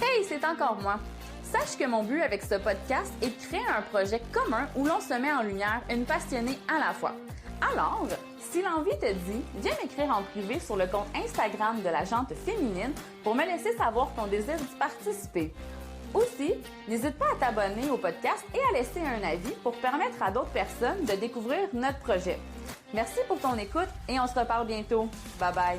Hey, c'est encore moi. Sache que mon but avec ce podcast est de créer un projet commun où l'on se met en lumière une passionnée à la fois. Alors, si l'envie te dit, viens m'écrire en privé sur le compte Instagram de la Jante Féminine pour me laisser savoir ton désir d'y participer. Aussi, n'hésite pas à t'abonner au podcast et à laisser un avis pour permettre à d'autres personnes de découvrir notre projet. Merci pour ton écoute et on se reparle bientôt. Bye bye!